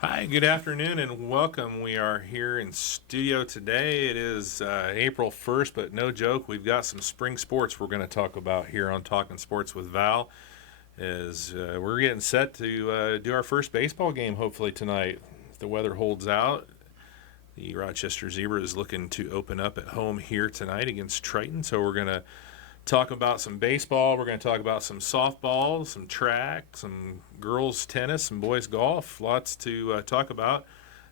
Hi, good afternoon and welcome. We are here in studio today. It is April 1st, but no joke, we've got some spring sports we're going to talk about here on Talking Sports with Val. As we're getting set to do our first baseball game hopefully tonight. If the weather holds out, the Rochester Zebra is looking to open up at home here tonight against Triton. So we're going to talk about some baseball. We're going to talk about some softball, some track, some girls tennis, some boys golf. Lots to talk about.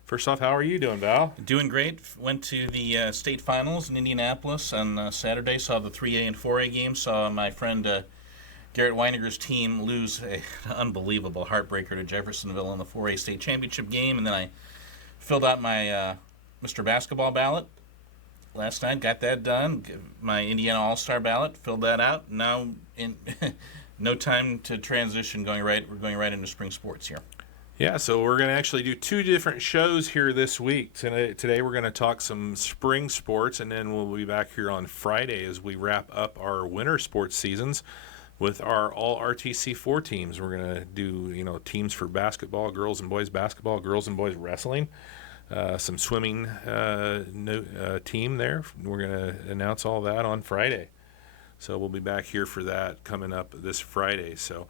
First off, how are you doing, Val? Doing great. Went to the state finals in Indianapolis on Saturday. Saw the 3A and 4A games. Saw my friend Garrett Weininger's team lose an unbelievable heartbreaker to Jeffersonville in the 4A state championship game. And then I filled out my Mr. Basketball ballot last night. Got that done. My Indiana All-Star ballot. Filled that out. Now, in no time to transition. We're going right into spring sports here. Yeah, so we're going to actually do two different shows here this week. Today we're going to talk some spring sports, and then we'll be back here on Friday as we wrap up our winter sports seasons with our all RTC4 teams. We're going to do, teams for basketball, girls and boys basketball, girls and boys wrestling, some swimming team there. We're going to announce all that on Friday. So we'll be back here for that coming up this Friday. So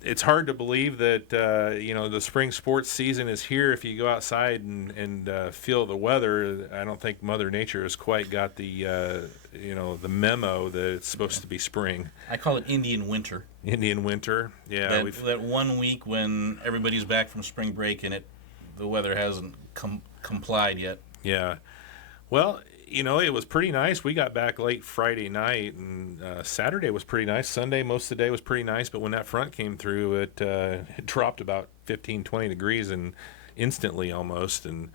it's hard to believe that the spring sports season is here. If you go outside and feel the weather, I don't think Mother Nature has quite got the memo that it's supposed to be spring. I call it Indian winter. Indian winter, yeah. That 1 week when everybody's back from spring break and the weather hasn't complied yet. Yeah. Well, it was pretty nice. We got back late Friday night, and Saturday was pretty nice. Sunday, most of the day was pretty nice, but when that front came through, it dropped about 15, 20 degrees and instantly almost. And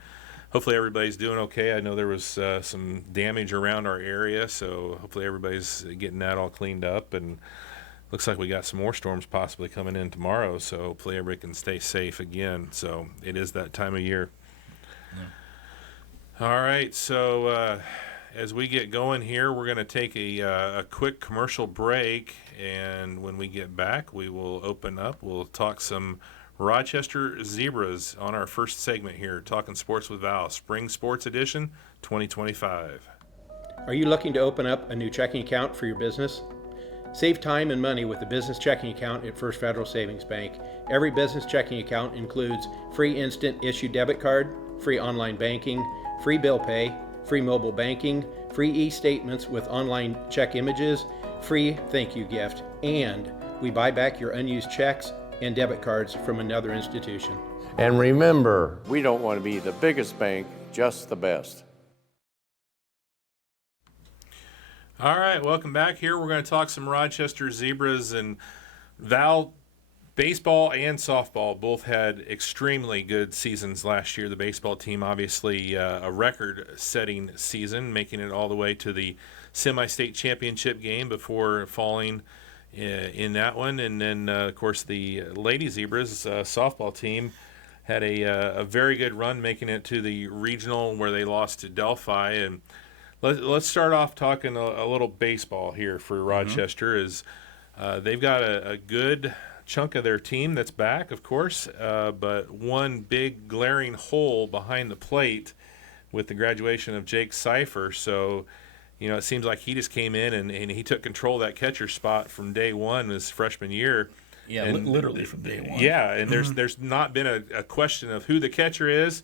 hopefully everybody's doing okay. I know there was some damage around our area, so hopefully everybody's getting that all cleaned up. And looks like we got some more storms possibly coming in tomorrow, so hopefully everybody can stay safe again. So it is that time of year. Yeah. All right, so as we get going here, we're going to take a quick commercial break, and when we get back, we will open up. We'll talk some Rochester Zebras on our first segment here, Talking Sports with Val, Spring Sports Edition 2025. Are you looking to open up a new checking account for your business? Save time and money with a business checking account at First Federal Savings Bank. Every business checking account includes free instant issue debit card, free online banking, free bill pay, free mobile banking, free e-statements with online check images, free thank you gift, and we buy back your unused checks and debit cards from another institution. And remember, we don't want to be the biggest bank, just the best. All right, welcome back here. We're going to talk some Rochester Zebras, and Val. Baseball and softball both had extremely good seasons last year. The baseball team, obviously, a record-setting season, making it all the way to the semi-state championship game before falling in that one. And then, of course, the Lady Zebras softball team had a very good run, making it to the regional where they lost to Delphi. And let's start off talking a little baseball here for Rochester. Is they've got a good chunk of their team that's back, of course, but one big glaring hole behind the plate with the graduation of Jake Cipher. So, it seems like he just came in and he took control of that catcher spot from day one his freshman year. Yeah, and, literally from day one. Yeah, and there's not been a question of who the catcher is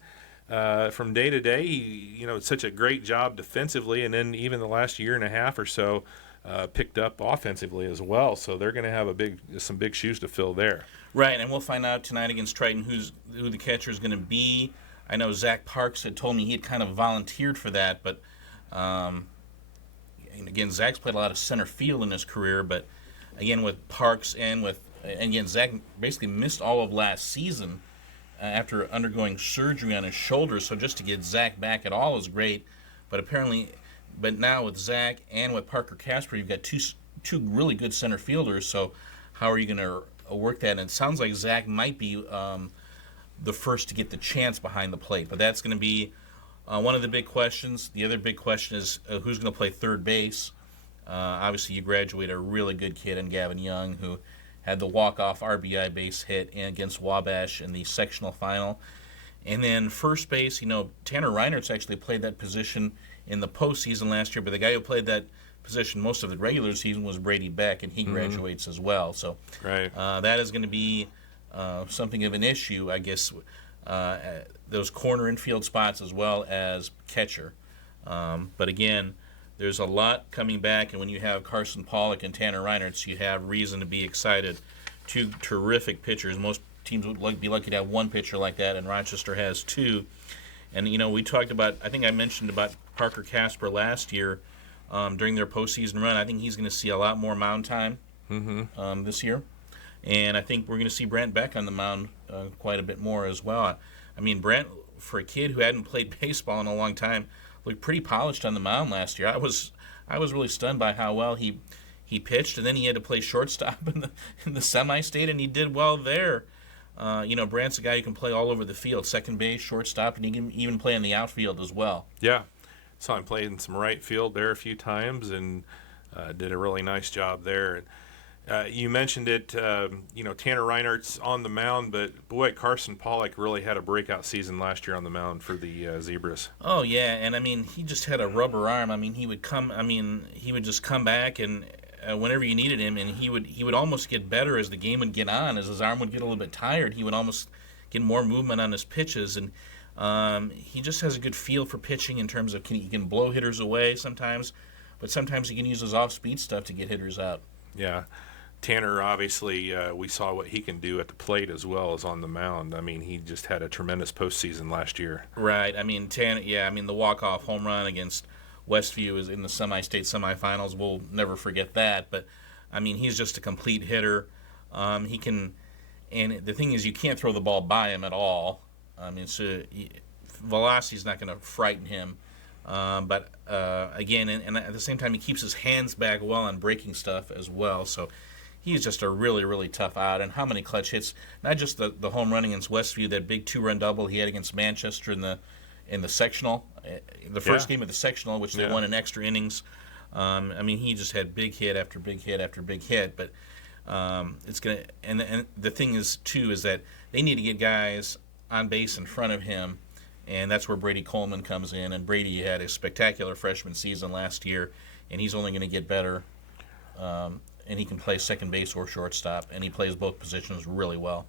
from day to day. He, it's such a great job defensively, and then even the last year and a half or so, picked up offensively as well, so they're going to have some big shoes to fill there. Right, and we'll find out tonight against Triton who the catcher is going to be. I know Zach Parks had told me he had kind of volunteered for that, but and again, Zach's played a lot of center field in his career, but again with Parks and again Zach basically missed all of last season after undergoing surgery on his shoulder, so just to get Zach back at all is great, but now with Zach and with Parker Casper, you've got two really good center fielders. So how are you going to work that? And it sounds like Zach might be the first to get the chance behind the plate. But that's going to be one of the big questions. The other big question is who's going to play third base. Obviously, you graduated a really good kid in Gavin Young, who had the walk-off RBI base hit against Wabash in the sectional final. And then first base, Tanner Reinert's actually played that position in the postseason last year, but the guy who played that position most of the regular season was Brady Beck, and he graduates as well. So Right. that is going to be something of an issue, I guess, those corner infield spots as well as catcher. But again, there's a lot coming back, and when you have Carson Pollock and Tanner Reinertz, you have reason to be excited. Two terrific pitchers. Most teams would be lucky to have one pitcher like that, and Rochester has two. And, we talked about, I think I mentioned about Parker Casper last year during their postseason run. I think he's going to see a lot more mound time this year. And I think we're going to see Brant Beck on the mound quite a bit more as well. I mean, Brant, for a kid who hadn't played baseball in a long time, looked pretty polished on the mound last year. I was really stunned by how well he pitched, and then he had to play shortstop in the semi-state, and he did well there. Brant's a guy who can play all over the field, second base, shortstop, and he can even play in the outfield as well. Yeah. Saw him play in some right field there a few times and did a really nice job there. You mentioned it, Tanner Reinert's on the mound, but boy, Carson Pollock really had a breakout season last year on the mound for the Zebras. Oh, yeah, and he just had a rubber arm. He would just come back and whenever you needed him, and he would almost get better as the game would get on. As his arm would get a little bit tired, he would almost get more movement on his pitches, and he just has a good feel for pitching in terms of he can blow hitters away sometimes, but sometimes he can use his off-speed stuff to get hitters out. Yeah. Tanner, obviously, we saw what he can do at the plate as well as on the mound. He just had a tremendous postseason last year. Right. Tanner, the walk-off home run against Westview is in the semi-state semifinals. We'll never forget that. But, he's just a complete hitter. He can, and the thing is, you can't throw the ball by him at all. Velocity's not going to frighten him. But again, and at the same time, he keeps his hands back well on breaking stuff as well. So he's just a really, really tough out. And how many clutch hits? Not just the home run against Westview, that big 2-run double he had against Manchester in the sectional, the first game of the sectional, which they won in extra innings. He just had big hit after big hit after big hit. But it's gonna, and the thing is too is that they need to get guys on base in front of him. And that's where Brady Coleman comes in. And Brady had a spectacular freshman season last year, and he's only going to get better. And he can play second base or shortstop, and he plays both positions really well.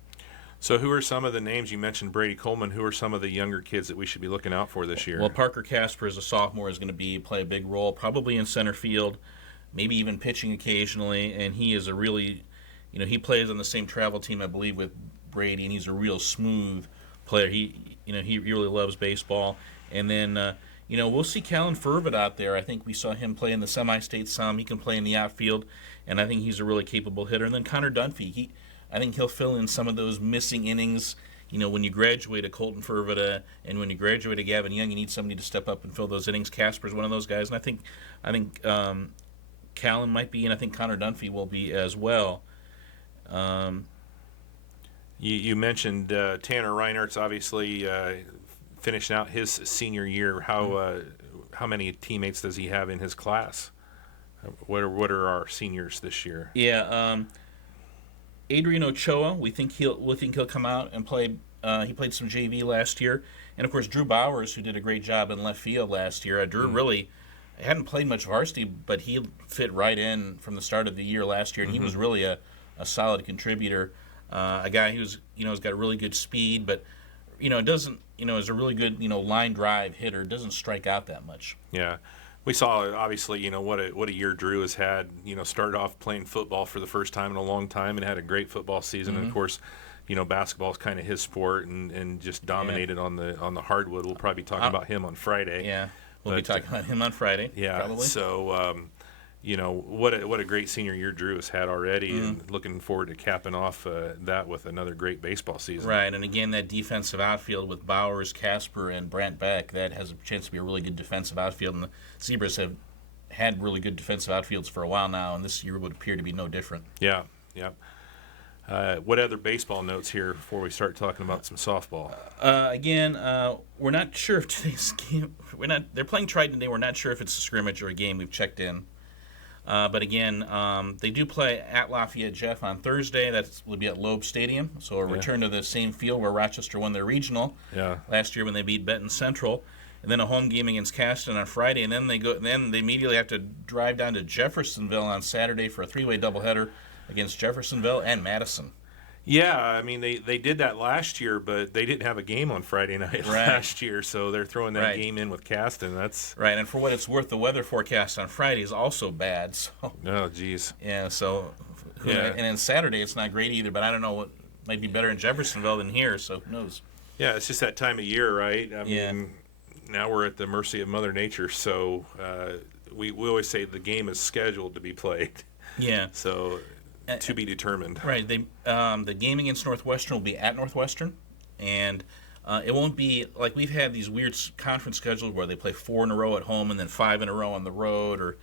So who are some of the names? You mentioned Brady Coleman. Who are some of the younger kids that we should be looking out for this year? Well, Parker Casper as a sophomore is going to play a big role, probably in center field, maybe even pitching occasionally. And he is a really, he plays on the same travel team, I believe, with Brady, and he's a real smooth player. He really loves baseball. And then, we'll see Callan Furvitt out there. I think we saw him play in the semi-state some. He can play in the outfield, and I think he's a really capable hitter. And then Connor Dunphy, I think he'll fill in some of those missing innings. When you graduate a Colton Furvitt and when you graduate a Gavin Young, you need somebody to step up and fill those innings. Casper's one of those guys, and I think Callan might be, and I think Connor Dunphy will be as well. You mentioned Tanner Reinert's obviously finishing out his senior year. How many teammates does he have in his class? What are our seniors this year? Yeah, Adrian Ochoa. We think he'll come out and play. He played some JV last year, and of course Drew Bowers, who did a great job in left field last year. Drew really hadn't played much varsity, but he fit right in from the start of the year last year, and he was really a solid contributor. A guy who's has got really good speed, but doesn't is a really good line drive hitter. Doesn't strike out that much. Yeah, we saw obviously what a year Drew has had. Started off playing football for the first time in a long time and had a great football season. And of course, basketball is kind of his sport and just dominated on the hardwood. We'll probably be talking about him on Friday. Yeah, we'll be talking about him on Friday. Yeah, probably. So. What a great senior year Drew has had already, and looking forward to capping off that with another great baseball season. Right, and again, that defensive outfield with Bowers, Casper, and Brant Beck, that has a chance to be a really good defensive outfield, and the Zebras have had really good defensive outfields for a while now, and this year would appear to be no different. Yeah. What other baseball notes here before we start talking about some softball? We're not sure if today's game. They're playing Triton today. We're not sure if it's a scrimmage or a game. We've checked in. But again, they do play at Lafayette Jeff on Thursday. That will be at Loeb Stadium. So a return to the same field where Rochester won their regional last year when they beat Benton Central. And then a home game against Caston on Friday. And then they immediately have to drive down to Jeffersonville on Saturday for a three-way doubleheader against Jeffersonville and Madison. Yeah, I mean, they did that last year, but they didn't have a game on Friday night last year, so they're throwing that game in with Caston. That's right, and for what it's worth, the weather forecast on Friday is also bad. So oh, geez. Yeah, so and then Saturday it's not great either, but I don't know what might be better in Jeffersonville than here, so who knows? Yeah, it's just that time of year, right? I mean, now we're at the mercy of Mother Nature, so we always say the game is scheduled to be played. Yeah. So to be determined. Right. The game against Northwestern will be at Northwestern, and it won't be like we've had these weird conference schedules where they play 4 in a row at home and then 5 in a row on the road, or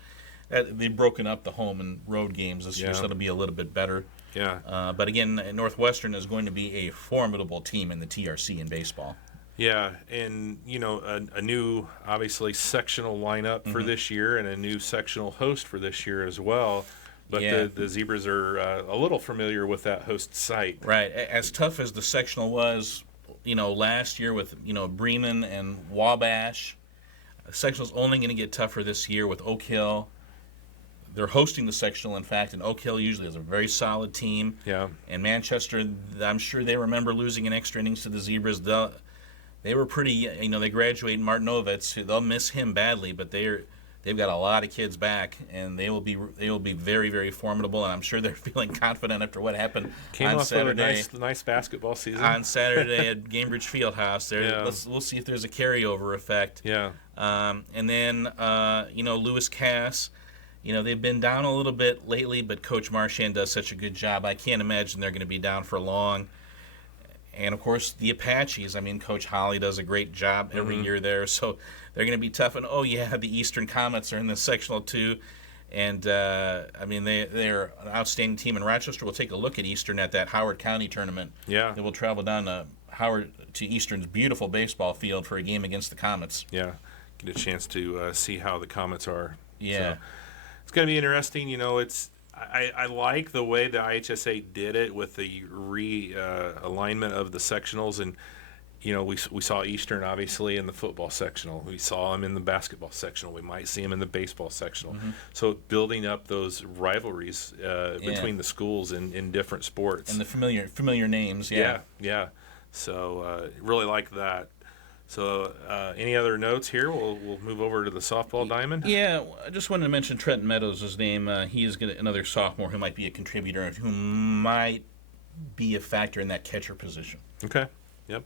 they've broken up the home and road games this year, so it'll be a little bit better. Yeah. But again, Northwestern is going to be a formidable team in the TRC in baseball. Yeah, and a new, obviously, sectional lineup for this year, and a new sectional host for this year as well. But the Zebras are a little familiar with that host site. Right. As tough as the sectional was, last year with, Bremen and Wabash, the sectional's only going to get tougher this year with Oak Hill. They're hosting the sectional, in fact, and Oak Hill usually is a very solid team. Yeah. And Manchester, I'm sure they remember losing in extra innings to the Zebras. They were pretty, they graduated Martinovitz. They'll miss him badly, but they've got a lot of kids back, and they will be very, very formidable. And I'm sure they're feeling confident after what happened on Saturday. Of a nice basketball season on Saturday at Gamebridge Fieldhouse. We'll see if there's a carryover effect. Yeah. And then Lewis Cass. They've been down a little bit lately, but Coach Marchand does such a good job. I can't imagine they're going to be down for long. And, of course, the Apaches. I mean, Coach Holly does a great job every year there. So they're going to be tough. And, the Eastern Comets are in the sectional, too. And, they're an outstanding team. And Rochester will take a look at Eastern at that Howard County tournament. Yeah. They will travel down to Eastern's beautiful baseball field for a game against the Comets. Yeah. Get a chance to see how the Comets are. Yeah. So it's going to be interesting. I like the way the IHSA did it with the alignment of the sectionals, and we saw Eastern obviously in the football sectional. We saw them in the basketball sectional. We might see them in the baseball sectional. So building up those rivalries between the schools in different sports and the familiar names. Yeah. So really like that. So, any other notes here? We'll move over to the softball diamond. Yeah, I just wanted to mention Trenton Meadows' name. He is another sophomore who might be a contributor and who might be a factor in that catcher position. Okay. Yep.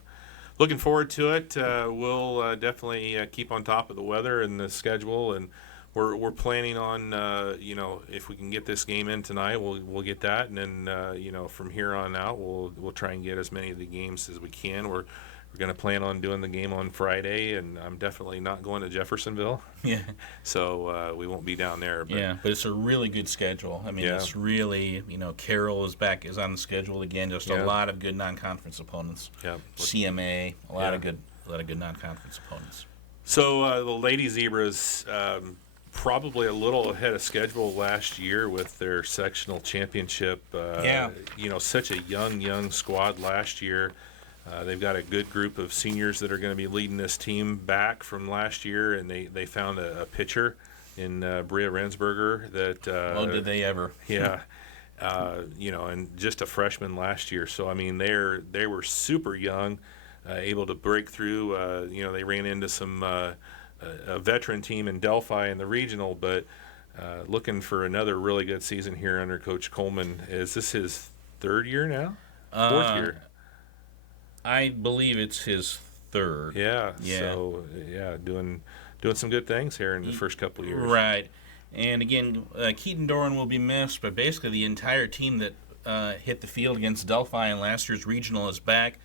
Looking forward to it. We'll definitely keep on top of the weather and the schedule, and we're planning on if we can get this game in tonight, we'll get that, and then from here on out, we'll try and get as many of the games as we can. We're going to plan on doing the game on Friday, and I'm definitely not going to Jeffersonville. Yeah. So we won't be down there. But but it's a really good schedule. I mean, it's really, Carroll is on the schedule again. Just a lot of good non-conference opponents. Yeah. CMA, a lot of good non-conference opponents. So the Lady Zebras probably a little ahead of schedule last year with their sectional championship. Such a young squad last year. They've got a good group of seniors that are going to be leading this team back from last year, and they found a pitcher in Bria Rensberger that. Did they ever? Yeah, and just a freshman last year. So I mean, they were super young, able to break through. They ran into some a veteran team in Delphi in the regional, but looking for another really good season here under Coach Coleman. Is this his third year now? Fourth year. I believe it's his third. Yeah. So doing some good things here in the first couple of years. Right. And again, Keaton Doran will be missed, but basically the entire team that hit the field against Delphi in last year's regional is back,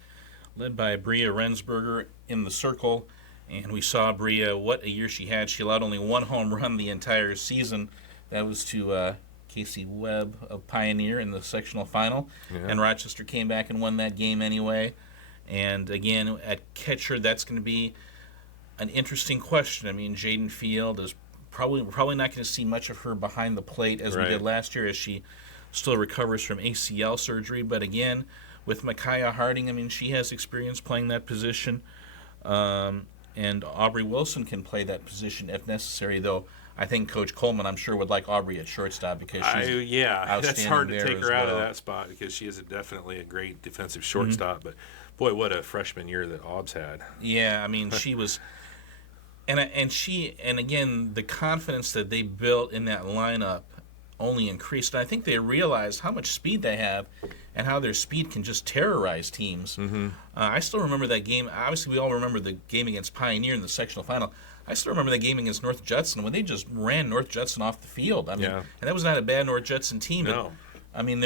led by Bria Rensberger in the circle. And we saw Bria, what a year she had. She allowed only one home run the entire season. That was to Casey Webb of Pioneer in the sectional final. Yeah. And Rochester came back and won that game anyway. And again, at catcher, that's going to be an interesting question. I mean, Jaden Field is Probably not going to see much of her behind the plate as we did last year, as she still recovers from ACL surgery. But again, with Micaiah Harding, I mean, she has experience playing that position, and Aubrey Wilson can play that position if necessary. Though I think Coach Coleman, I'm sure, would like Aubrey at shortstop because she's that's hard to take her out of well. that spot because she is definitely a great defensive shortstop. But boy, what a freshman year that Aubs had. Yeah, I mean, she was. And again, the confidence that they built in that lineup only increased. And I think they realized how much speed they have and how their speed can just terrorize teams. I still remember that game. Obviously, we all remember the game against Pioneer in the sectional final. I still remember that game against North Judson when they just ran North Judson off the field. I mean, and that was not a bad North Judson team. No. I mean,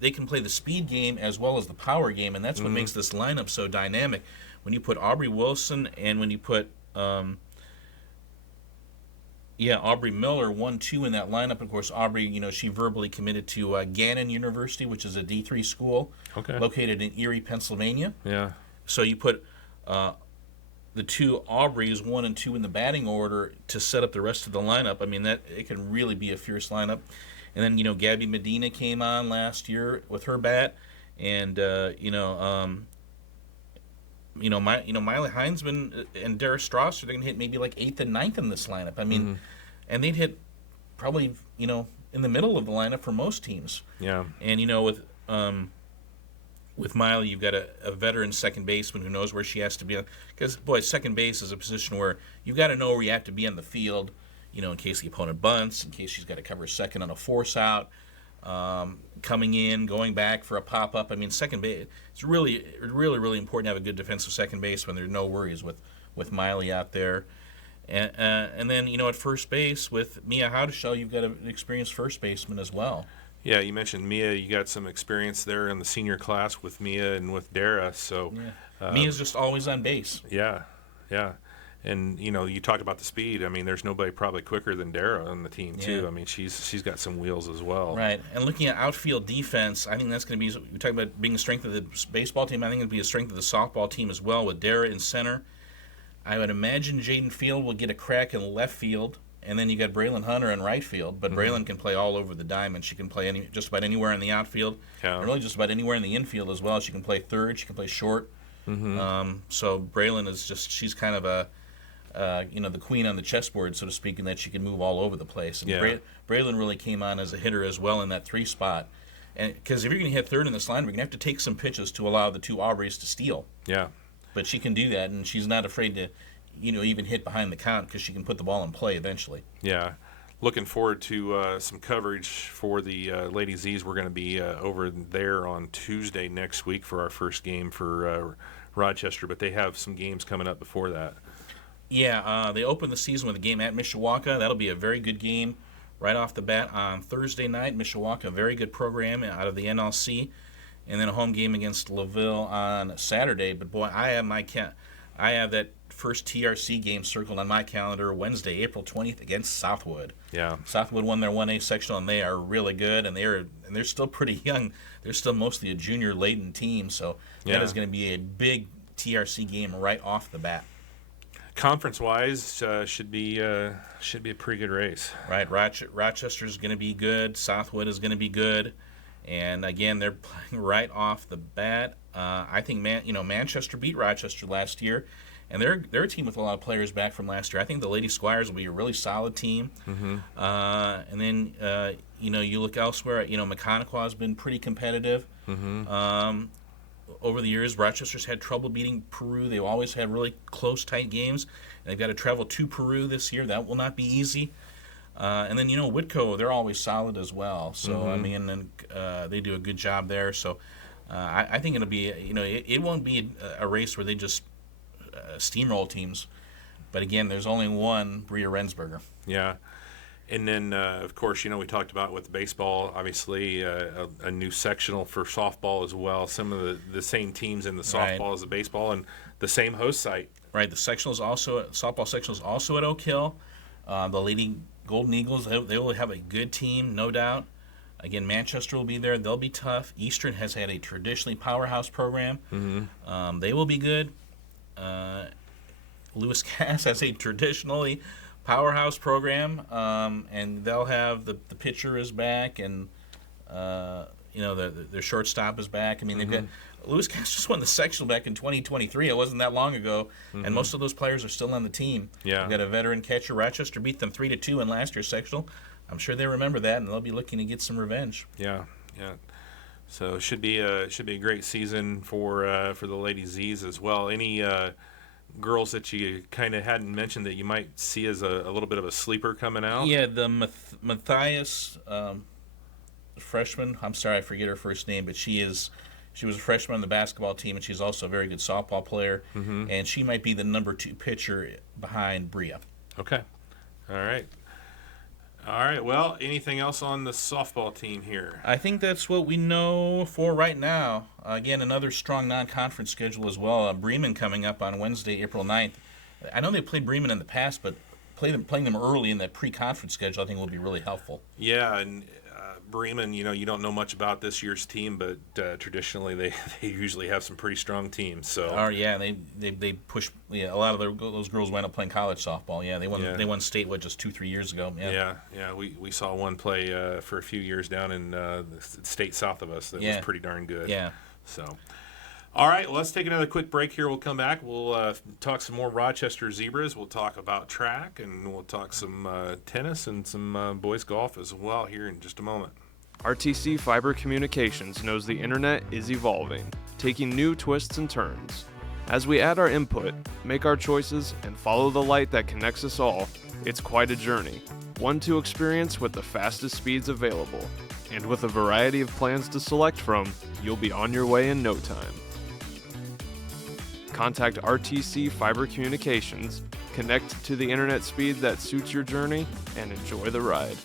they can play the speed game as well as the power game, and that's what makes this lineup so dynamic. When you put Aubrey Wilson and when you put Aubrey Miller 1-2 in that lineup. Of course, Aubrey, she verbally committed to Gannon University, which is a D3 school located in Erie, Pennsylvania. Yeah. So you put the two Aubreys 1 and 2 in the batting order to set up the rest of the lineup. I mean, that it can really be a fierce lineup. And then Gabby Medina came on last year with her bat, and Miley Heinzman and Dara Strasser, they're going to hit maybe like 8th and 9th in this lineup. I mean, and they'd hit probably, in the middle of the lineup for most teams. Yeah. And, with Miley, you've got a veteran second baseman who knows where she has to be. Because, boy, second base is a position where you've got to know where you have to be on the field, in case the opponent bunts, in case she's got to cover second on a force out. Coming in, going back for a pop-up. I mean, second base, it's really, really, really important to have a good defensive second base when there's no worries with Miley out there. And then, at first base with Mia Haudeshell, you've got an experienced first baseman as well. Yeah, you mentioned Mia. You got some experience there in the senior class with Mia and with Dara. So Mia's just always on base. Yeah. And, you talked about the speed. I mean, there's nobody probably quicker than Dara on the team, too. Yeah. I mean, she's got some wheels as well. Right. And looking at outfield defense, I think that's going to be, you're talking about being a strength of the baseball team, I think it'll be a strength of the softball team as well with Dara in center. I would imagine Jaden Field will get a crack in left field, and then you got Braylon Hunter in right field. But Braylon can play all over the diamond. She can play just about anywhere in the outfield, and really just about anywhere in the infield as well. She can play third. She can play short. So Braylon is she's kind of a, the queen on the chessboard, so to speak, in that she can move all over the place. And Braylon really came on as a hitter as well in that 3 spot. And because if you're going to hit third in this line, we're going to have to take some pitches to allow the two Aubreys to steal. Yeah. But she can do that, and she's not afraid to, even hit behind the count because she can put the ball in play eventually. Yeah. Looking forward to some coverage for the Lady Z's. We're going to be over there on Tuesday next week for our first game for Rochester, but they have some games coming up before that. Yeah, they open the season with a game at Mishawaka. That'll be a very good game right off the bat on Thursday night. Mishawaka, a very good program out of the NLC. And then a home game against LaVille on Saturday. But, boy, I have that first TRC game circled on my calendar Wednesday, April 20th against Southwood. Yeah. Southwood won their 1A sectional, and they are really good, and they're still pretty young. They're still mostly a junior-laden team, so that is going to be a big TRC game right off the bat. Conference-wise, should be a pretty good race. Right. Rochester's going to be good. Southwood is going to be good. And, again, they're playing right off the bat. I think Manchester beat Rochester last year, and they're a team with a lot of players back from last year. I think the Lady Squires will be a really solid team. And then, you look elsewhere. Mechanical has been pretty competitive. Over the years, Rochester's had trouble beating Peru. They've always had really close, tight games. And they've got to travel to Peru this year. That will not be easy. And then, Whitco, they're always solid as well. So, I mean, and they do a good job there. So, I think it'll be, it won't be a race where they just steamroll teams. But, again, there's only one Bria Rensberger. Yeah. And then, of course, we talked about with baseball, obviously, a new sectional for softball as well. Some of the same teams in the softball as the baseball and the same host site. Right. The softball sectional is also at Oak Hill. The Lady Golden Eagles, they will have a good team, no doubt. Again, Manchester will be there. They'll be tough. Eastern has had a traditionally powerhouse program. They will be good. Lewis Cass has a traditionally powerhouse program, and they'll have the pitcher is back, and their shortstop is back. I mean, they've got Lewis Cass just won the sectional back in 2023. It wasn't that long ago, and most of those players are still on the team. Yeah. They've got a veteran catcher. Rochester beat them 3-2 in last year's sectional. I'm sure they remember that, and they'll be looking to get some revenge. Yeah. So it should be a great season for the Lady Z's as well. Any girls that you kind of hadn't mentioned that you might see as a little bit of a sleeper coming out? Yeah, the Matthias freshman. I'm sorry, I forget her first name, but she was a freshman on the basketball team, and she's also a very good softball player. And she might be the number 2 pitcher behind Bria. Okay. All right. Well, anything else on the softball team here? I think that's what we know for right now. Again, another strong non-conference schedule as well. Bremen coming up on Wednesday, April 9th. I know they played Bremen in the past, but playing them early in that pre-conference schedule I think will be really helpful. Yeah, and Bremen, you don't know much about this year's team, but traditionally they usually have some pretty strong teams. So they push. Yeah, a lot of those girls wind up playing college softball. Yeah, they won state just 2-3 years ago. Yeah. We saw one play for a few years down in the state south of us that was pretty darn good. Yeah. So. All right, let's take another quick break here. We'll come back. We'll talk some more Rochester Zebras. We'll talk about track, and we'll talk some tennis and some boys golf as well here in just a moment. RTC Fiber Communications knows the internet is evolving, taking new twists and turns. As we add our input, make our choices, and follow the light that connects us all, it's quite a journey. One to experience with the fastest speeds available. And with a variety of plans to select from, you'll be on your way in no time. Contact RTC Fiber Communications, connect to the internet speed that suits your journey, and enjoy the ride.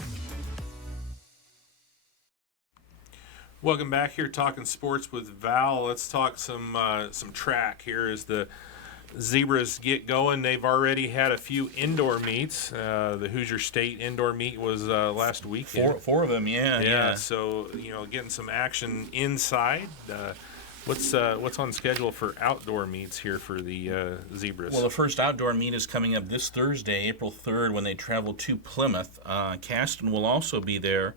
Welcome back here, talking sports with Val. Let's talk some track here as the Zebras get going. They've already had a few indoor meets. The Hoosier State indoor meet was last week. Four of them, yeah. So getting some action inside. What's on schedule for outdoor meets here for the Zebras? Well, the first outdoor meet is coming up this Thursday, April 3rd, when they travel to Plymouth. Caston will also be there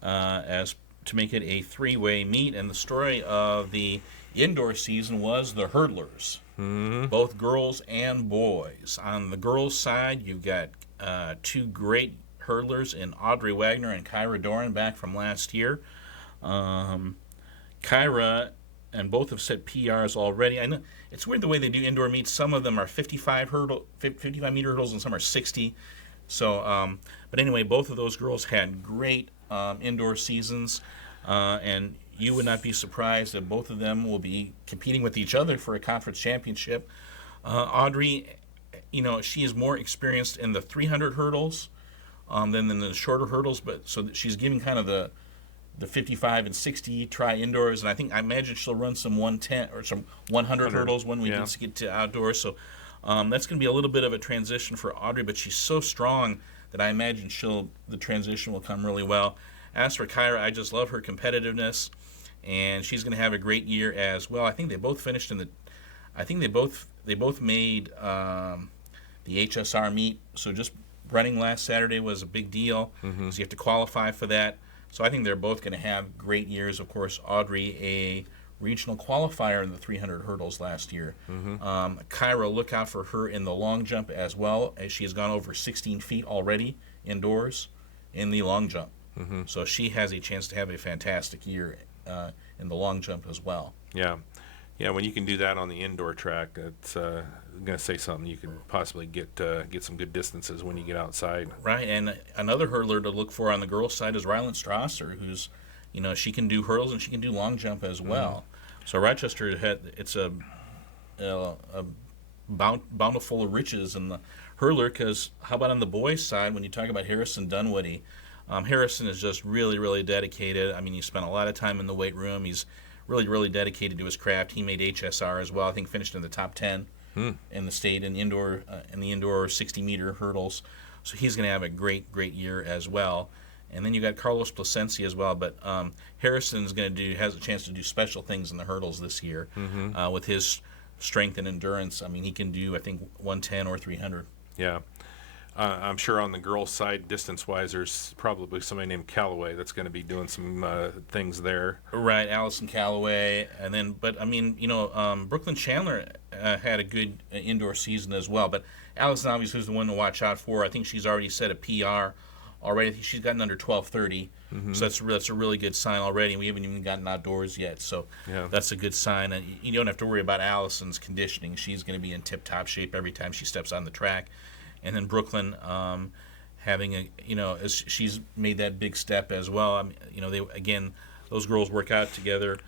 as to make it a 3-way meet. And the story of the indoor season was the hurdlers, both girls and boys. On the girls' side, you've got 2 great hurdlers in Audrey Wagner and Kyra Doran back from last year. Kyra and both have set PRs already. I know it's weird the way they do indoor meets. Some of them are 55-meter hurdles, and some are 60. So, but anyway, both of those girls had great indoor seasons, and you would not be surprised that both of them will be competing with each other for a conference championship. Audrey, she is more experienced in the 300 hurdles than in the shorter hurdles, but so she's giving kind of the 55 and 60 try indoors, and I imagine she'll run some 110 or some 100 hurdles when we get to outdoors. So that's going to be a little bit of a transition for Audrey, but she's so strong that I imagine the transition will come really well. As for Kyra, I just love her competitiveness, and she's going to have a great year as well. I think they both finished they both made the HSR meet, so just running last Saturday was a big deal. So you have to qualify for that. So I think they're both going to have great years. Of course, Audrey, a regional qualifier in the 300 hurdles last year. Kyra, look out for her in the long jump as well, as she has gone over 16 feet already indoors in the long jump. So she has a chance to have a fantastic year in the long jump as well. Yeah, when you can do that on the indoor track, it's going to say something. You can possibly get some good distances when you get outside. Right, and another hurdler to look for on the girls' side is Ryland Strasser, who's, she can do hurdles and she can do long jump as well. So Rochester it's a bountiful of riches in the hurdler, because how about on the boys' side when you talk about Harrison Dunwoody? Harrison is just really, really dedicated. I mean, he spent a lot of time in the weight room. He's really, really dedicated to his craft. He made HSR as well. I think finished in the top 10 in the state in the indoor 60-meter hurdles. So he's going to have a great, great year as well. And then you got Carlos Plasencia as well. But Harrison's has a chance to do special things in the hurdles this year with his strength and endurance. I mean, he can do, I think, 110 or 300. Yeah. I'm sure on the girls' side, distance-wise, there's probably somebody named Callaway that's going to be doing some things there. Right, Allison Callaway, and then, but I mean, Brooklyn Chandler had a good indoor season as well. But Allison obviously is the one to watch out for. I think she's already set a PR already. I think she's gotten under 12:30, so that's a really good sign already. We haven't even gotten outdoors yet, so Yeah. that's a good sign. And you don't have to worry about Allison's conditioning. She's going to be in tip-top shape every time she steps on the track. And then Brooklyn, having as she's made that big step as well. I mean, those girls work out together.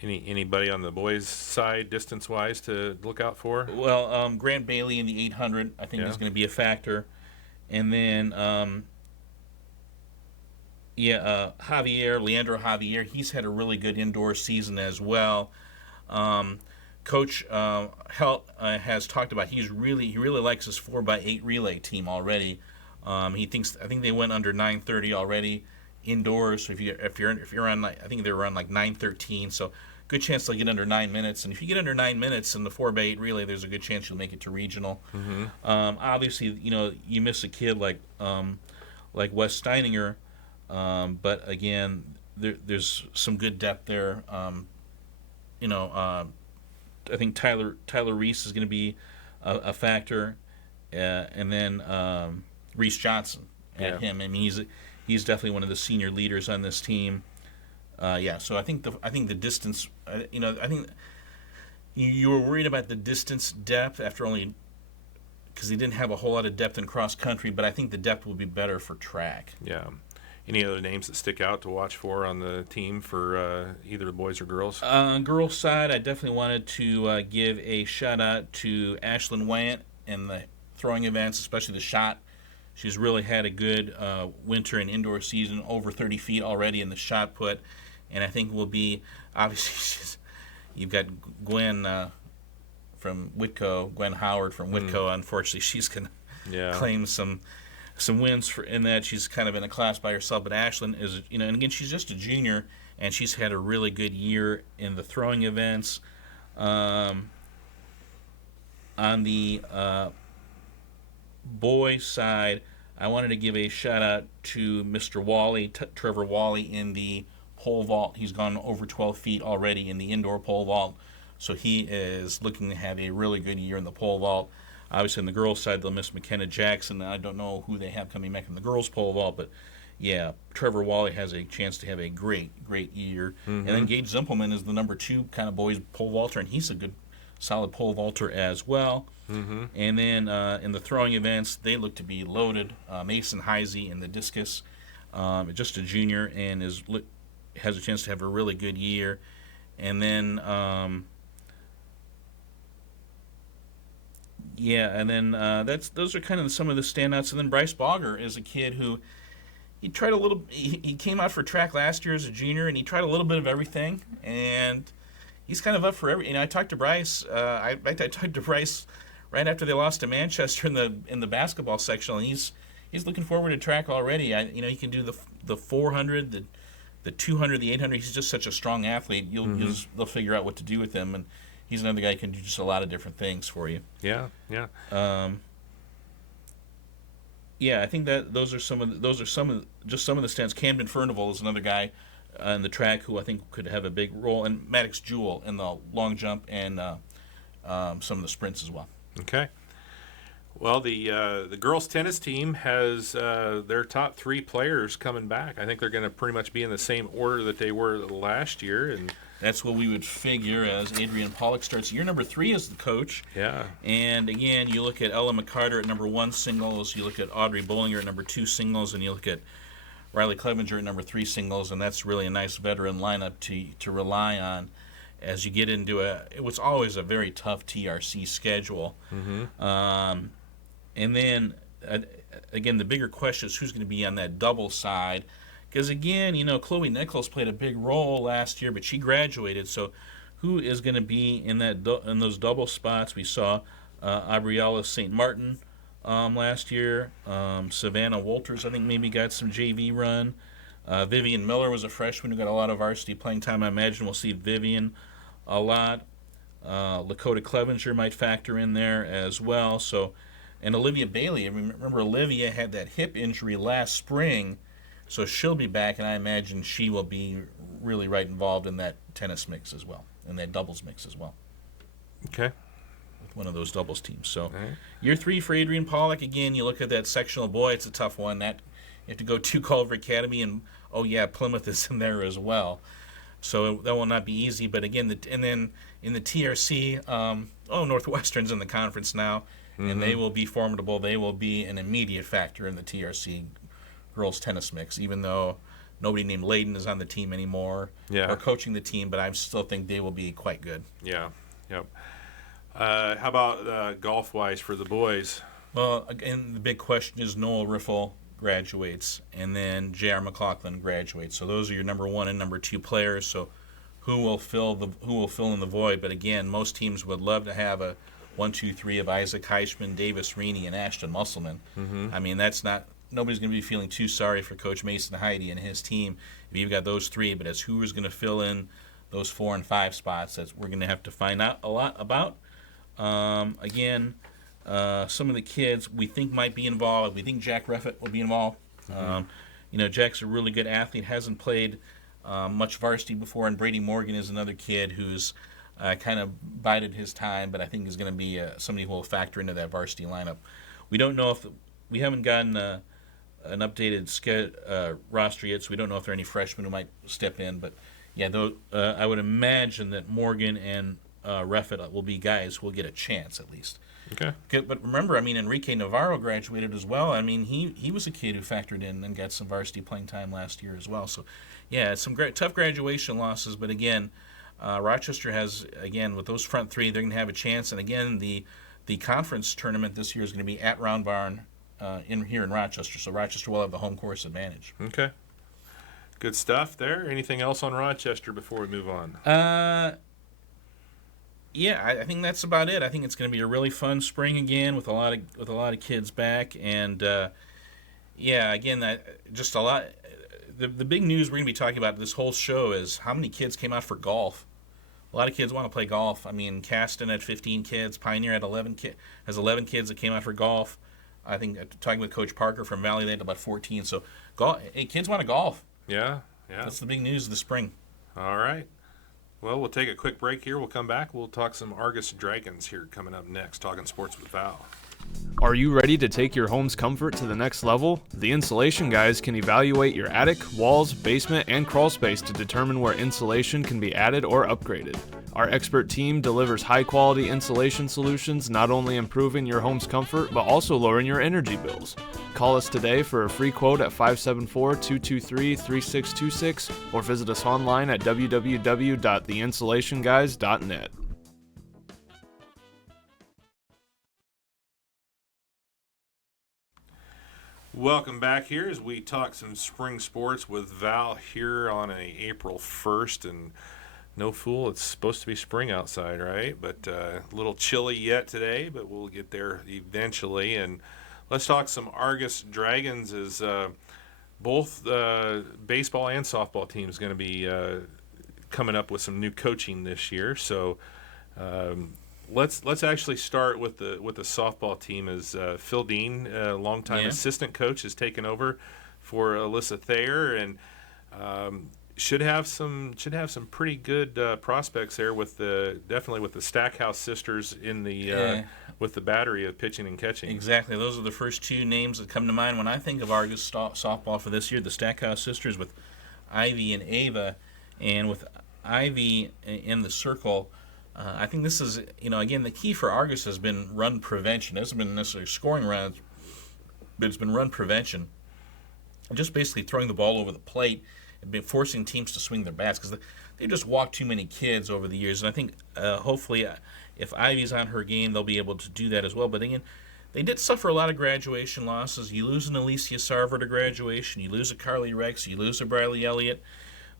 Anybody on the boys' side, distance-wise, to look out for? Well, Grant Bailey in the 800, I think, Yeah. is going to be a factor. And then, Leandro Javier, he's had a really good indoor season as well. Coach Helt has talked about he really likes his 4x8 relay team already. I think they went under 9:30 already indoors. So if you're on, I think they were on like 9:13. So good chance they'll get under 9 minutes. And if you get under 9 minutes in the 4x8 relay, there's a good chance you'll make it to regional. Obviously, you miss a kid like Wes Steininger, but again, there's some good depth there. I think Tyler Reese is going to be a factor, and then Reese Johnson at him. I mean, he's definitely one of the senior leaders on this team. So I think the distance. I think you were worried about the distance depth after only because he didn't have a whole lot of depth in cross country, but I think the depth will be better for track. Yeah. Any other names that stick out to watch for on the team for either boys or girls? On girls' side, I definitely wanted to give a shout-out to Ashlyn Wyant in the throwing events, especially the shot. She's really had a good winter and indoor season, over 30 feet already in the shot put, and I think will be, obviously, you've got Gwen from Whitco, Gwen Howard from Whitco. Unfortunately, she's going to claim some wins in that. She's kind of in a class by herself, but Ashlyn is, and again, she's just a junior, and she's had a really good year in the throwing events. On the boys' side, I wanted to give a shout out to Mr. Wally, Trevor Wally, in the pole vault. He's gone over 12 feet already in the indoor pole vault, so he is looking to have a really good year in the pole vault. Obviously, on the girls' side, they'll miss McKenna Jackson. I don't know who they have coming back in the girls' pole vault, but yeah, Trevor Wally has a chance to have a great year. And then Gage Zimpelman is the number 2 kind of boys pole vaulter, and he's a good, solid pole vaulter as well. And then in the throwing events, they look to be loaded. Mason Heisey in the discus, just a junior, and has a chance to have a really good year. And then those are kind of some of the standouts. And then Bryce Bogger is a kid who he came out for track last year as a junior, and he tried a little bit of everything, and he's kind of up for every. I talked to Bryce. I talked to Bryce right after they lost to Manchester in the basketball section, and he's looking forward to track already. He can do the 400, the 200, the 800. He's just such a strong athlete. They'll figure out what to do with him, and he's another guy who can do just a lot of different things for you. Yeah. I think that those are some of the stats. Camden Furnival is another guy in the track who I think could have a big role, and Maddox Jewell in the long jump and some of the sprints as well. Okay. Well, the girls' tennis team has their top 3 players coming back. I think they're going to pretty much be in the same order that they were last year, and that's what we would figure as Adrian Pollock starts year number 3 as the coach. Yeah. And again, you look at Ella McCarter at number 1 singles, you look at Audrey Bollinger at number 2 singles, and you look at Riley Clevenger at number 3 singles, and that's really a nice veteran lineup to rely on as you get into it was always a very tough TRC schedule. And then, again, the bigger question is who's going to be on that double side. Because, again, Chloe Nichols played a big role last year, but she graduated. So who is going to be in those double spots? We saw Abriella St. Martin last year. Savannah Walters, I think, maybe got some JV run. Vivian Miller was a freshman who got a lot of varsity playing time. I imagine we'll see Vivian a lot. Lakota Clevenger might factor in there as well. So, and Olivia Bailey. Remember, Olivia had that hip injury last spring, so she'll be back, and I imagine she will be really right involved in that tennis mix as well, in that doubles mix as well, Okay. with one of those doubles teams. So, right. year 3 for Adrian Pollock. Again, you look at that sectional. Boy, it's a tough one. That you have to go to Culver Academy, and Plymouth is in there as well. So that will not be easy. But again, and then in the TRC, Northwestern's in the conference now, and they will be formidable. They will be an immediate factor in the TRC girls tennis mix, even though nobody named Layden is on the team anymore or coaching the team. But I still think they will be quite good. Yeah. Yep. How about golf-wise for the boys? Well, again, the big question is Noel Riffle graduates, and then J.R. McLaughlin graduates. So those are your number 1 and number 2 players. So who will fill in the void? But again, most teams would love to have a 1, 2, 3 of Isaac Heichman, Davis Reaney, and Ashton Musselman. I mean, nobody's going to be feeling too sorry for Coach Mason Heide and his team if you've got those 3. But as who is going to fill in those 4 and 5 spots, that we're going to have to find out a lot about. Again. Some of the kids we think might be involved. We think Jack Reffett will be involved. Jack's a really good athlete, hasn't played much varsity before, and Brady Morgan is another kid who's kind of bided his time, but I think is going to be somebody who will factor into that varsity lineup. We don't know if we haven't gotten an updated roster yet, so we don't know if there are any freshmen who might step in. But yeah, I would imagine that Morgan and Reffett will be guys who will get a chance at least. Okay. But remember, Enrique Navarro graduated as well. He was a kid who factored in and got some varsity playing time last year as well. So, yeah, some tough graduation losses. But again, Rochester has, with those front 3, they're going to have a chance. And again, the conference tournament this year is going to be at Round Barn here in Rochester. So Rochester will have the home course advantage. Okay. Good stuff there. Anything else on Rochester before we move on? Yeah, I think that's about it. I think it's going to be a really fun spring again with a lot of kids back, and just a lot. The big news we're going to be talking about this whole show is how many kids came out for golf. A lot of kids want to play golf. Caston had 15 kids. Pioneer had 11 kids that came out for golf. I think talking with Coach Parker from Valley, they had about 14. So, kids want to golf. Yeah. That's the big news of the spring. All right. Well, we'll take a quick break here. We'll come back. We'll talk some Argus Dragons here coming up next, talking sports with Val. Are you ready to take your home's comfort to the next level? The Insulation Guys can evaluate your attic, walls, basement, and crawl space to determine where insulation can be added or upgraded. Our expert team delivers high-quality insulation solutions, not only improving your home's comfort, but also lowering your energy bills. Call us today for a free quote at 574-223-3626 or visit us online at www.theinsulationguys.net. Welcome back here as we talk some spring sports with Val here on April 1st. And no fool, it's supposed to be spring outside, right? But a little chilly yet today, but we'll get there eventually. And let's talk some Argus Dragons as both baseball and softball teams going to be coming up with some new coaching this year. So let's actually start with the softball team as Phil Dean, a longtime assistant coach, has taken over for Alyssa Thayer, and should have some pretty good prospects there definitely with the Stackhouse sisters in the with the battery of pitching and catching. Exactly, those are the first 2 names that come to mind when I think of Argus softball for this year. The Stackhouse sisters with Ivy and Ava, and with Ivy in the circle. I think this is, again, the key for Argus has been run prevention. It hasn't been necessarily scoring runs, but it's been run prevention. Just basically throwing the ball over the plate and been forcing teams to swing their bats because they just walked too many kids over the years. And I think hopefully if Ivy's on her game, they'll be able to do that as well. But again, they did suffer a lot of graduation losses. You lose an Alicia Sarver to graduation. You lose a Carly Rex. You lose a Briley Elliott.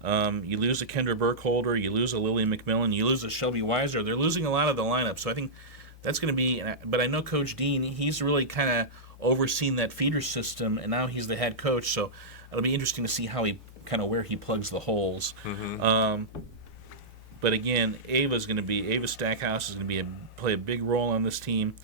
You lose a Kendra Burkholder, you lose a Lily McMillan, you lose a Shelby Weiser. They're losing a lot of the lineup, so I think that's going to be. But I know Coach Dean; he's really kind of overseen that feeder system, and now he's the head coach. So it'll be interesting to see how where he plugs the holes. Mm-hmm. But again, Ava Stackhouse is going to play a big role on this team.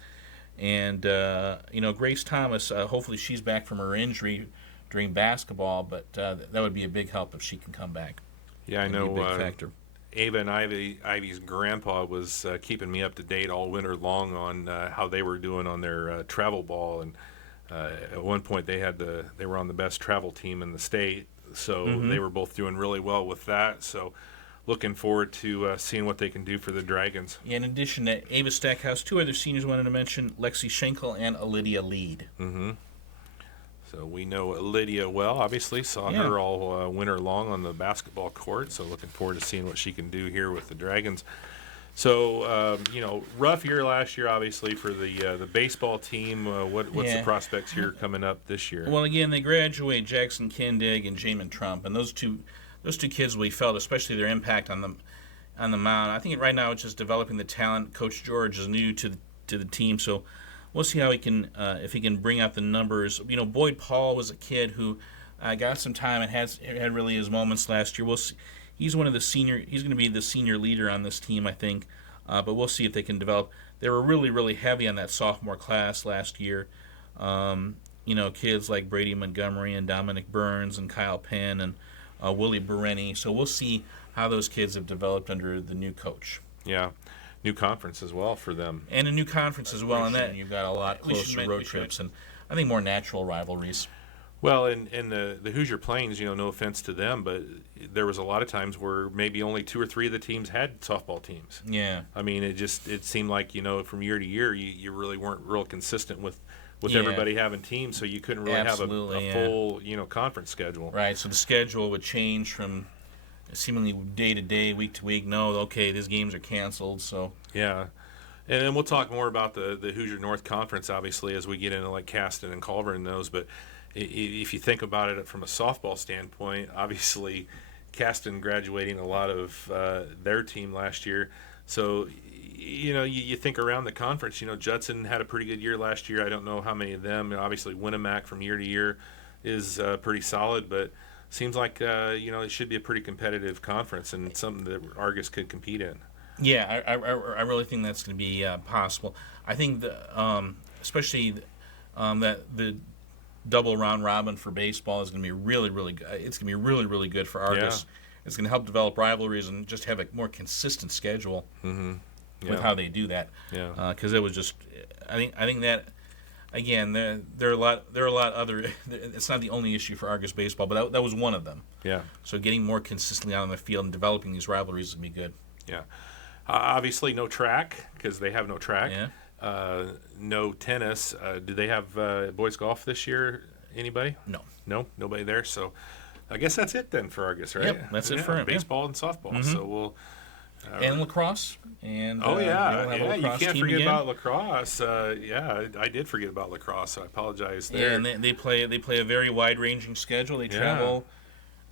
And, Grace Thomas, hopefully she's back from her injury during basketball, but that would be a big help if she can come back. Yeah, I That'd know. be a big factor. Ava and Ivy's grandpa was keeping me up to date all winter long on how they were doing on their travel ball, and at one point they were on the best travel team in the state, so they were both doing really well with that. So, looking forward to seeing what they can do for the Dragons. Yeah, in addition to Ava Stackhouse, two other seniors wanted to mention: Lexi Schenkel and Lydia Lead. Mm-hmm. So we know Lydia well, obviously. Saw her all winter long on the basketball court. So looking forward to seeing what she can do here with the Dragons. So, rough year last year, obviously, for the baseball team. What's the prospects here coming up this year? Well, again, they graduate Jackson Kindig and Jamin Trump. And those two kids, we felt, especially their impact on the mound. I think right now it's just developing the talent. Coach George is new to the team, so we'll see how he can, if he can bring out the numbers. Boyd Paul was a kid who got some time and had really his moments last year. We'll see. He's one of the senior. He's going to be the senior leader on this team, I think. But we'll see if they can develop. They were really, really heavy on that sophomore class last year. Kids like Brady Montgomery and Dominic Burns and Kyle Penn and Willie Bereni. So we'll see how those kids have developed under the new coach. Yeah. New conference as well for them. And a new conference as well, and that you've got a lot closer road trips and I think more natural rivalries. Well, in the Hoosier Plains, no offense to them, but there was a lot of times where maybe only 2 or 3 of the teams had softball teams. Yeah. I mean, it seemed like, from year to year, you really weren't real consistent with everybody having teams, so you couldn't really have a full, conference schedule. Right, so the schedule would change from seemingly day to day, week to week. No, okay, these games are canceled. So yeah, and then we'll talk more about the Hoosier North Conference, obviously, as we get into like Caston and Culver and those. But if you think about it from a softball standpoint, obviously, Caston graduating a lot of their team last year. So you think around the conference. Judson had a pretty good year last year. I don't know how many of them. Obviously, Winnemac from year to year is pretty solid, but seems like it should be a pretty competitive conference and something that Argus could compete in. Yeah, I really think that's going to be possible. I think especially that the double round robin for baseball is going to be really, really good. It's going to be really, really good for Argus. Yeah. It's going to help develop rivalries and just have a more consistent schedule with how they do that. Yeah, because it was just I think that. Again, there are a lot other. It's not the only issue for Argus baseball, but that was one of them. Yeah. So getting more consistently out on the field and developing these rivalries would be good. Yeah. Obviously, no track because they have no track. Yeah. No tennis. Do they have boys golf this year? Anybody? No, nobody there. So, I guess that's it then for Argus, right? Yep, that's it for him. Baseball and softball. So we'll. And lacrosse. And you can't forget about lacrosse. I did forget about lacrosse. So I apologize there. Yeah, and they play a very wide-ranging schedule. They travel.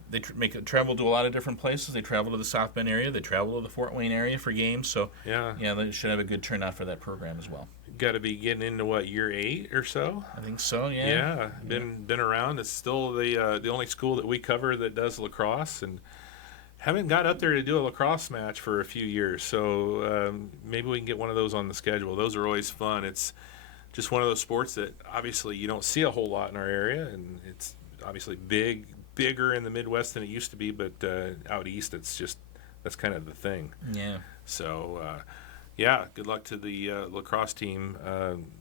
They travel to a lot of different places. They travel to the South Bend area. They travel to the Fort Wayne area for games. So they should have a good turnout for that program as well. Got to be getting into year 8 or so? I think so. Yeah. Yeah, been around. It's still the only school that we cover that does lacrosse, and haven't got up there to do a lacrosse match for a few years. So maybe we can get one of those on the schedule. Those are always fun. It's just one of those sports that obviously you don't see a whole lot in our area, and it's obviously bigger in the Midwest than it used to be, but out east that's kind of the thing. Yeah. So good luck to the lacrosse team.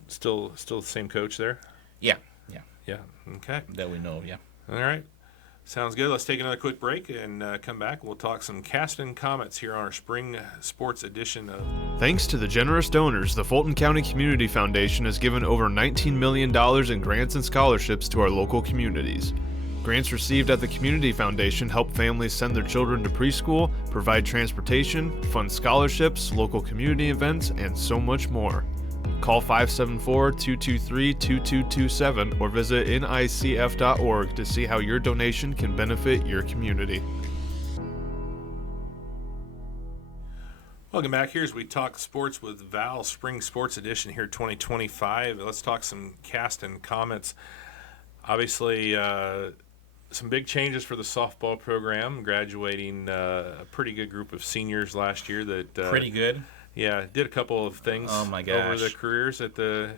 Still the same coach there? Yeah. Okay. That we know. Yeah. All right. Sounds good. Let's take another quick break and come back. We'll talk some Caston Comets here on our spring sports edition of. Thanks to the generous donors, the Fulton County Community Foundation has given over $19 million in grants and scholarships to our local communities. Grants received at the Community Foundation help families send their children to preschool, provide transportation, fund scholarships, local community events, and so much more. Call 574-223-2227 or visit nicf.org to see how your donation can benefit your community. Welcome back here as we talk sports with Val, Spring Sports Edition here 2025. Let's talk some Caston Comets. Obviously, some big changes for the softball program, graduating a pretty good group of seniors last year that Pretty good. Yeah, did a couple of things Oh my over gosh. their careers at the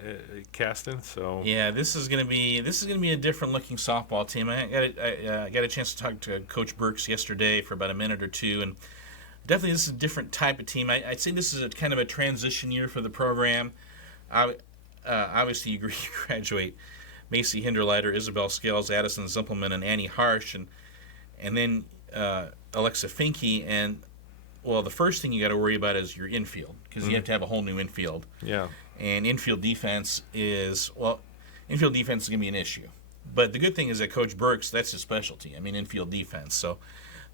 Caston. So Yeah, this is gonna be a different looking softball team. I got a chance to talk to Coach Burks yesterday for about a minute or two, and definitely this is a different type of team. I'd say this is a kind of a transition year for the program. Obviously, you graduate Macy Hinderleiter, Isabel Scales, Addison Zimpelman, and Annie Harsh, and then Alexa Finke. And well, the first thing you got to worry about is your infield, because you have to have a whole new infield. yeah, And infield defense is going to be an issue. But the good thing is that Coach Burks, that's his specialty. I mean, infield defense. So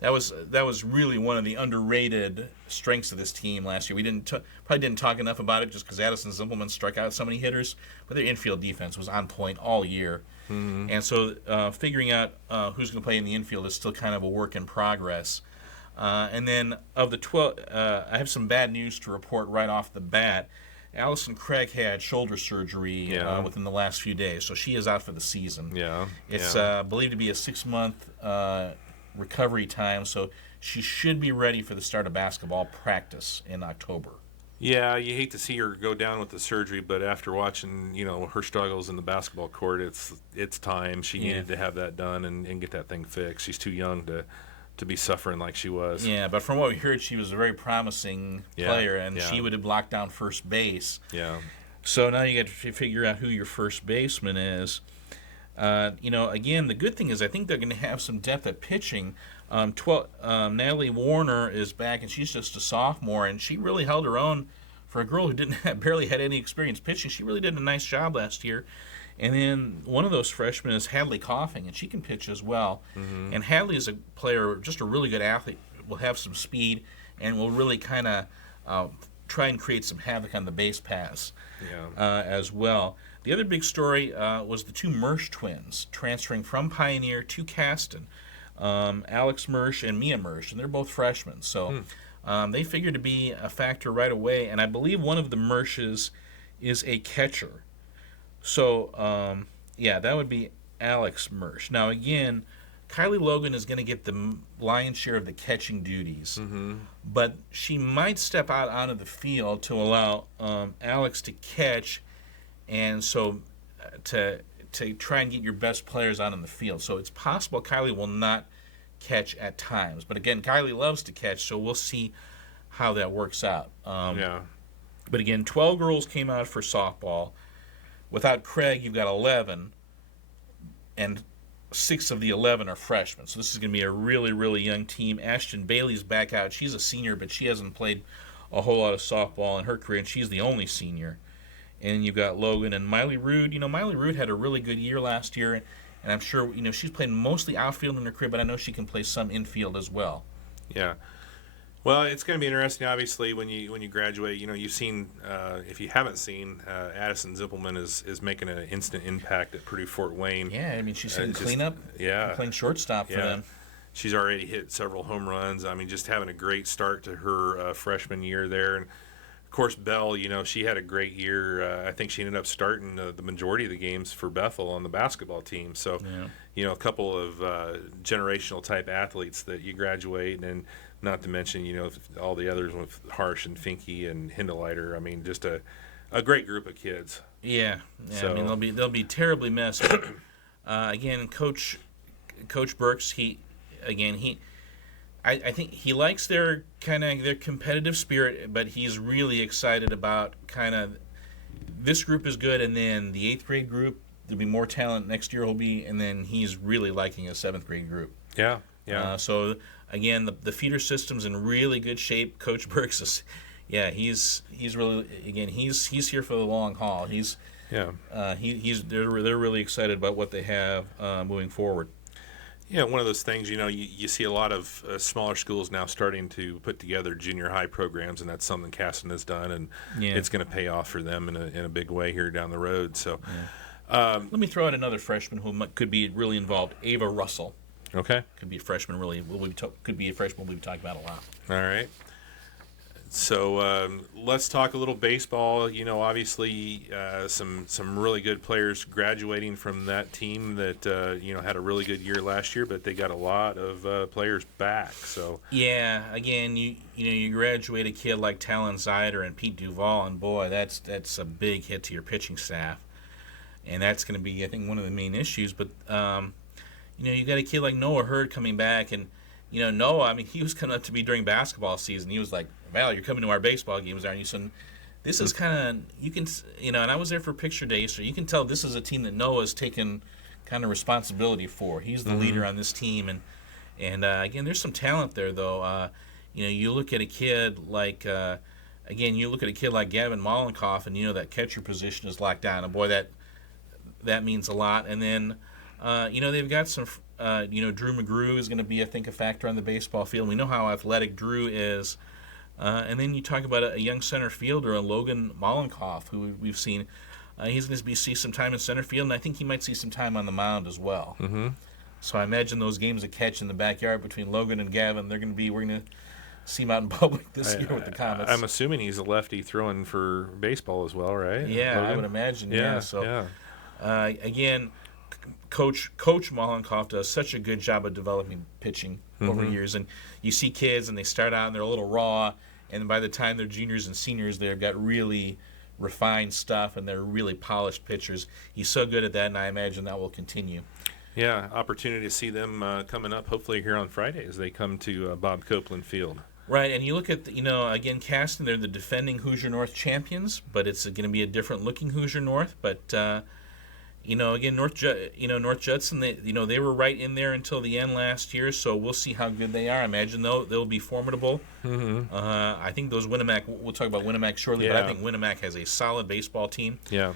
that was really one of the underrated strengths of this team last year. We probably didn't talk enough about it just because Addison Zimpelman struck out so many hitters, but their infield defense was on point all year. Mm-hmm. And so figuring out who's going to play in the infield is still kind of a work in progress. And then of the 12, I have some bad news to report right off the bat. Allison Craig had shoulder surgery within the last few days, so she is out for the season. yeah. It's believed to be a 6-month recovery time, so she should be ready for the start of basketball practice in October. Yeah, you hate to see her go down with the surgery, but after watching, her struggles in the basketball court, it's time. She needed to have that done and get that thing fixed. She's too young to be suffering like she was. Yeah, but from what we heard, she was a very promising player, and she would have blocked down first base. Yeah. So now you got to figure out who your first baseman is. Again, the good thing is I think they're going to have some depth at pitching. Natalie Warner is back, and she's just a sophomore, and she really held her own for a girl who barely had any experience pitching. She really did a nice job last year. And then one of those freshmen is Hadley Coughing, and she can pitch as well. Mm-hmm. And Hadley is a player, just a really good athlete, will have some speed, and will really kind of try and create some havoc on the base pass as well. The other big story was the two Mersch twins transferring from Pioneer to Caston, Alex Mersch and Mia Mersch, and they're both freshmen. So they figured to be a factor right away, and I believe one of the Mersches is a catcher. So, that would be Alex Mersch. Now, again, Kylie Logan is going to get the lion's share of the catching duties, but she might step out onto the field to allow Alex to catch, and so to try and get your best players out on the field. So it's possible Kylie will not catch at times. But again, Kylie loves to catch, so we'll see how that works out. But again, 12 girls came out for softball. Without Craig, you've got 11, and 6 of the 11 are freshmen. So this is going to be a really, really young team. Ashton Bailey's back out. She's a senior, but she hasn't played a whole lot of softball in her career, and she's the only senior. And you've got Logan and Miley Rude. Miley Rude had a really good year last year, and I'm sure, she's played mostly outfield in her career, but I know she can play some infield as well. Yeah. Well, it's going to be interesting, obviously, when you graduate. You've seen, if you haven't seen, Addison Zimpelman is making an instant impact at Purdue Fort Wayne. Yeah, she's hitting cleanup, playing shortstop for them. She's already hit several home runs. Just having a great start to her freshman year there. And, of course, Belle, she had a great year. I think she ended up starting the majority of the games for Bethel on the basketball team. So, a couple of generational-type athletes that you graduate, and not to mention, all the others with Harsh and Finke and Hindelleiter. Just a great group of kids. Yeah. So, they'll be terribly missed. But, again, Coach Burks, I think he likes their competitive spirit, but he's really excited about this group is good, and then the 8th grade group, there'll be more talent next year. And then he's really liking a 7th grade group. Yeah. Yeah. So again, the feeder system's in really good shape. Coach Burks is, he's really, again, he's here for the long haul. They're really excited about what they have moving forward. Yeah, one of those things, you see a lot of smaller schools now starting to put together junior high programs, and that's something Caston has done, and it's going to pay off for them in a big way here down the road. So, let me throw out another freshman who could be really involved, Ava Russell. Okay. Could be a freshman, could be a freshman we'll be talking about a lot. All right. So let's talk a little baseball. You know, obviously some really good players graduating from that team that you know, had a really good year last year, but they got a lot of players back. So Yeah, again, you graduate a kid like Talon Zyder and Pete Duvall, and boy, that's a big hit to your pitching staff, and that's going to be, I think, one of the main issues. But you got a kid like Noah Hurd coming back, and Noah, I mean, he was coming up to me during basketball season. He was like, "Val, you're coming to our baseball games, aren't you?" So this is kind of, you can, and I was there for picture day, so you can tell this is a team that Noah's taken kind of responsibility for. He's the leader on this team, and again, there's some talent there, though. You look at a kid like, you look at a kid like Gavin Mollenkoff, and that catcher position is locked down, and boy, that means a lot. And then, they've got some. Drew McGrew is going to be, I think, a factor on the baseball field. We know how athletic Drew is. And then you talk about a young center fielder, a Logan Mollenkoff, who we've seen. He's going to see some time in center field, and I think he might see some time on the mound as well. Mm-hmm. So I imagine those games of catch in the backyard between Logan and Gavin, we're going to see him out in public this year with the Comets. I'm assuming he's a lefty throwing for baseball as well, right? Yeah, Logan? I would imagine. Yeah. So, again, Coach Mollenkoff does such a good job of developing pitching over years, and you see kids and they start out and they're a little raw, and by the time they're juniors and seniors, they've got really refined stuff and they're really polished pitchers. He's so good at that, and I imagine that will continue. Yeah, opportunity to see them coming up hopefully here on Friday as they come to Bob Copeland Field. Right, and you look at again, Caston, they're the defending Hoosier North champions, but it's going to be a different looking Hoosier North, but. Again, North Judson, they were right in there until the end last year, so we'll see how good they are. I imagine they'll be formidable. Mm-hmm. I think those Winnemac, we'll talk about Winnemac shortly, but I think Winnemac has a solid baseball team. Yeah.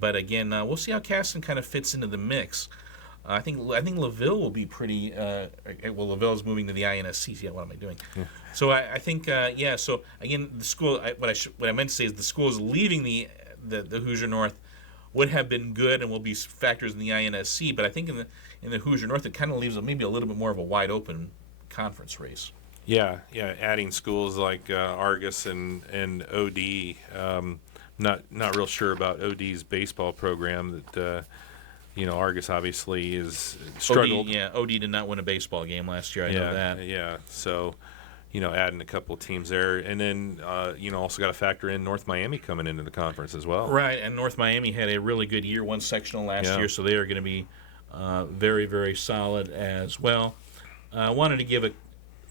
But again, we'll see how Caston kind of fits into the mix. I think LaVille will be pretty. LaVille's moving to the INSC. Yeah, what am I doing? Yeah. So I think So again, the school. What I meant to say is the school is leaving the Hoosier North. Would have been good and will be factors in the INSC, but I think in the Hoosier North it kind of leaves maybe a little bit more of a wide open conference race. Yeah. Adding schools like Argus and OD. Not real sure about OD's baseball program. That Argus obviously is struggled. OD did not win a baseball game last year. I know that. Yeah. So. Adding a couple of teams there. And then, also got to factor in North Miami coming into the conference as well. Right, and North Miami had a really good year, won sectional last year, so they are going to be very, very solid as well. I wanted to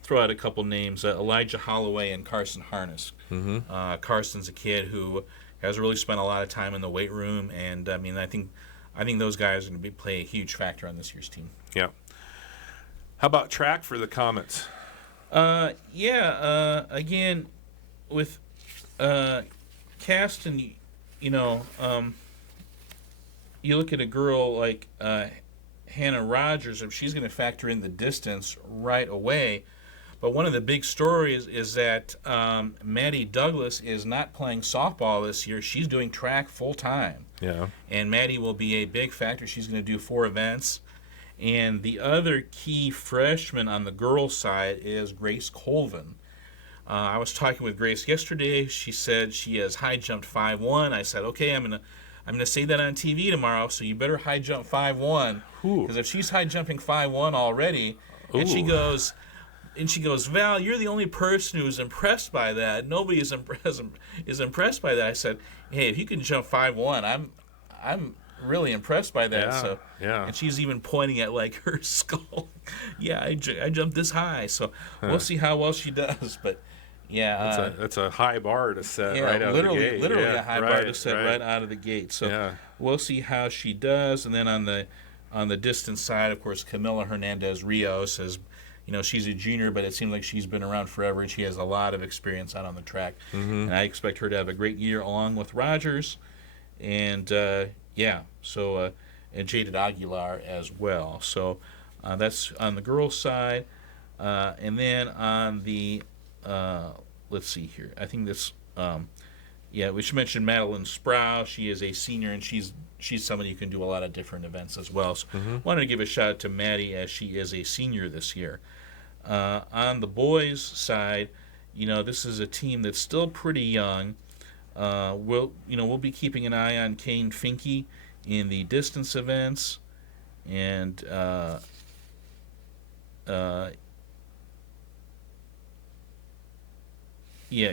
throw out a couple names, Elijah Holloway and Carson Harness. Mm-hmm. Carson's a kid who has really spent a lot of time in the weight room, and, I think those guys are going to play a huge factor on this year's team. Yeah. How about track for the Comets? Again, with Caston, you look at a girl like Hannah Rogers, if she's going to factor in the distance right away. But one of the big stories is that Maddie Douglas is not playing softball this year. She's doing track full time. Yeah. And Maddie will be a big factor. She's going to do 4 events. And the other key freshman on the girls' side is Grace Colvin. I was talking with Grace yesterday. She said she has high jumped 5'1". I said, okay, I'm gonna say that on TV tomorrow. So you better high jump 5'1", because if she's high jumping 5'1" already, and she goes, Val, you're the only person who's impressed by that. Nobody is impressed by that. I said, hey, if you can jump 5'1", I'm really impressed by that. Yeah. And she's even pointing at her skull. I jumped this high, so we'll see how well she does. But that's a high bar to set right out of the gate. Literally a high bar to set right out of the gate. So we'll see how she does. And then on the distance side, of course, Camila Hernandez Rios has. She's a junior, but it seems like she's been around forever, and she has a lot of experience out on the track. Mm-hmm. And I expect her to have a great year along with Rogers. And and Jaded Aguilar as well. So that's on the girls' side. And then on the, let's see here. I think this, we should mention Madeline Sproul. She is a senior, and she's somebody who can do a lot of different events as well. So wanted to give a shout out to Maddie as she is a senior this year. On the boys' side, this is a team that's still pretty young. We'll be keeping an eye on Kane Finke in the distance events, and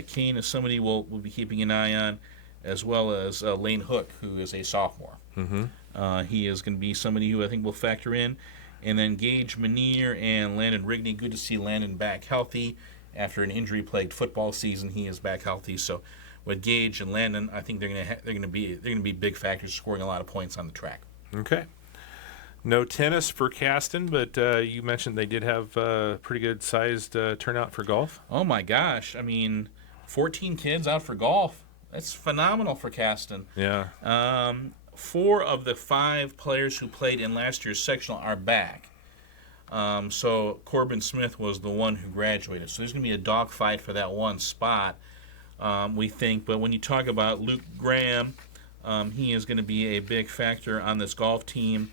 Kane is somebody we'll be keeping an eye on, as well as Lane Hook, who is a sophomore. Mm-hmm. He is going to be somebody who I think will factor in. And then Gage Manier and Landon Rigney. Good to see Landon back healthy after an injury-plagued football season. He is back healthy. So with Gage and Landon, I think they're going to be big factors, scoring a lot of points on the track. Okay. No tennis for Caston, but you mentioned they did have a pretty good sized turnout for golf. Oh my gosh! 14 kids out for golf. That's phenomenal for Caston. Yeah. 4 of the 5 players who played in last year's sectional are back. So Corbin Smith was the one who graduated. So there's going to be a dogfight for that one spot, we think. But when you talk about Luke Graham, he is going to be a big factor on this golf team,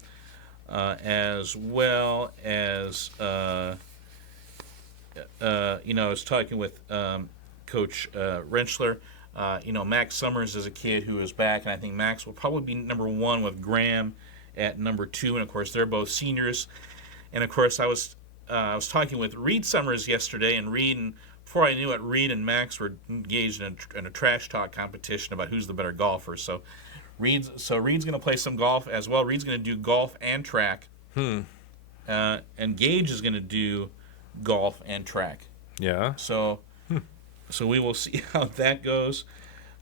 as well as, I was talking with Coach Rentschler. Max Summers is a kid who is back, and I think Max will probably be number 1 with Graham at number 2, and of course they're both seniors. And of course I was talking with Reed Summers yesterday, and before I knew it, Reed and Max were engaged in a trash talk competition about who's the better golfer. So Reed's going to play some golf as well. Reed's going to do golf and track, and Gage is going to do golf and track. Yeah. So we will see how that goes.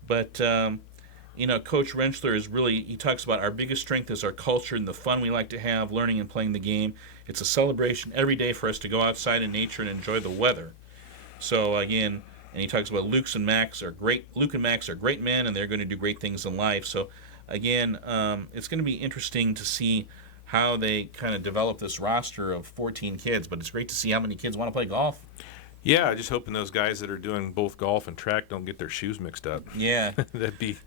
But, Coach Rentschler he talks about our biggest strength is our culture and the fun we like to have learning and playing the game. It's a celebration every day for us to go outside in nature and enjoy the weather. So, again, and he talks about Luke and Max are great men, and they're going to do great things in life. So, again, it's going to be interesting to see how they kind of develop this roster of 14 kids. But it's great to see how many kids want to play golf. Yeah, just hoping those guys that are doing both golf and track don't get their shoes mixed up. Yeah. That'd be...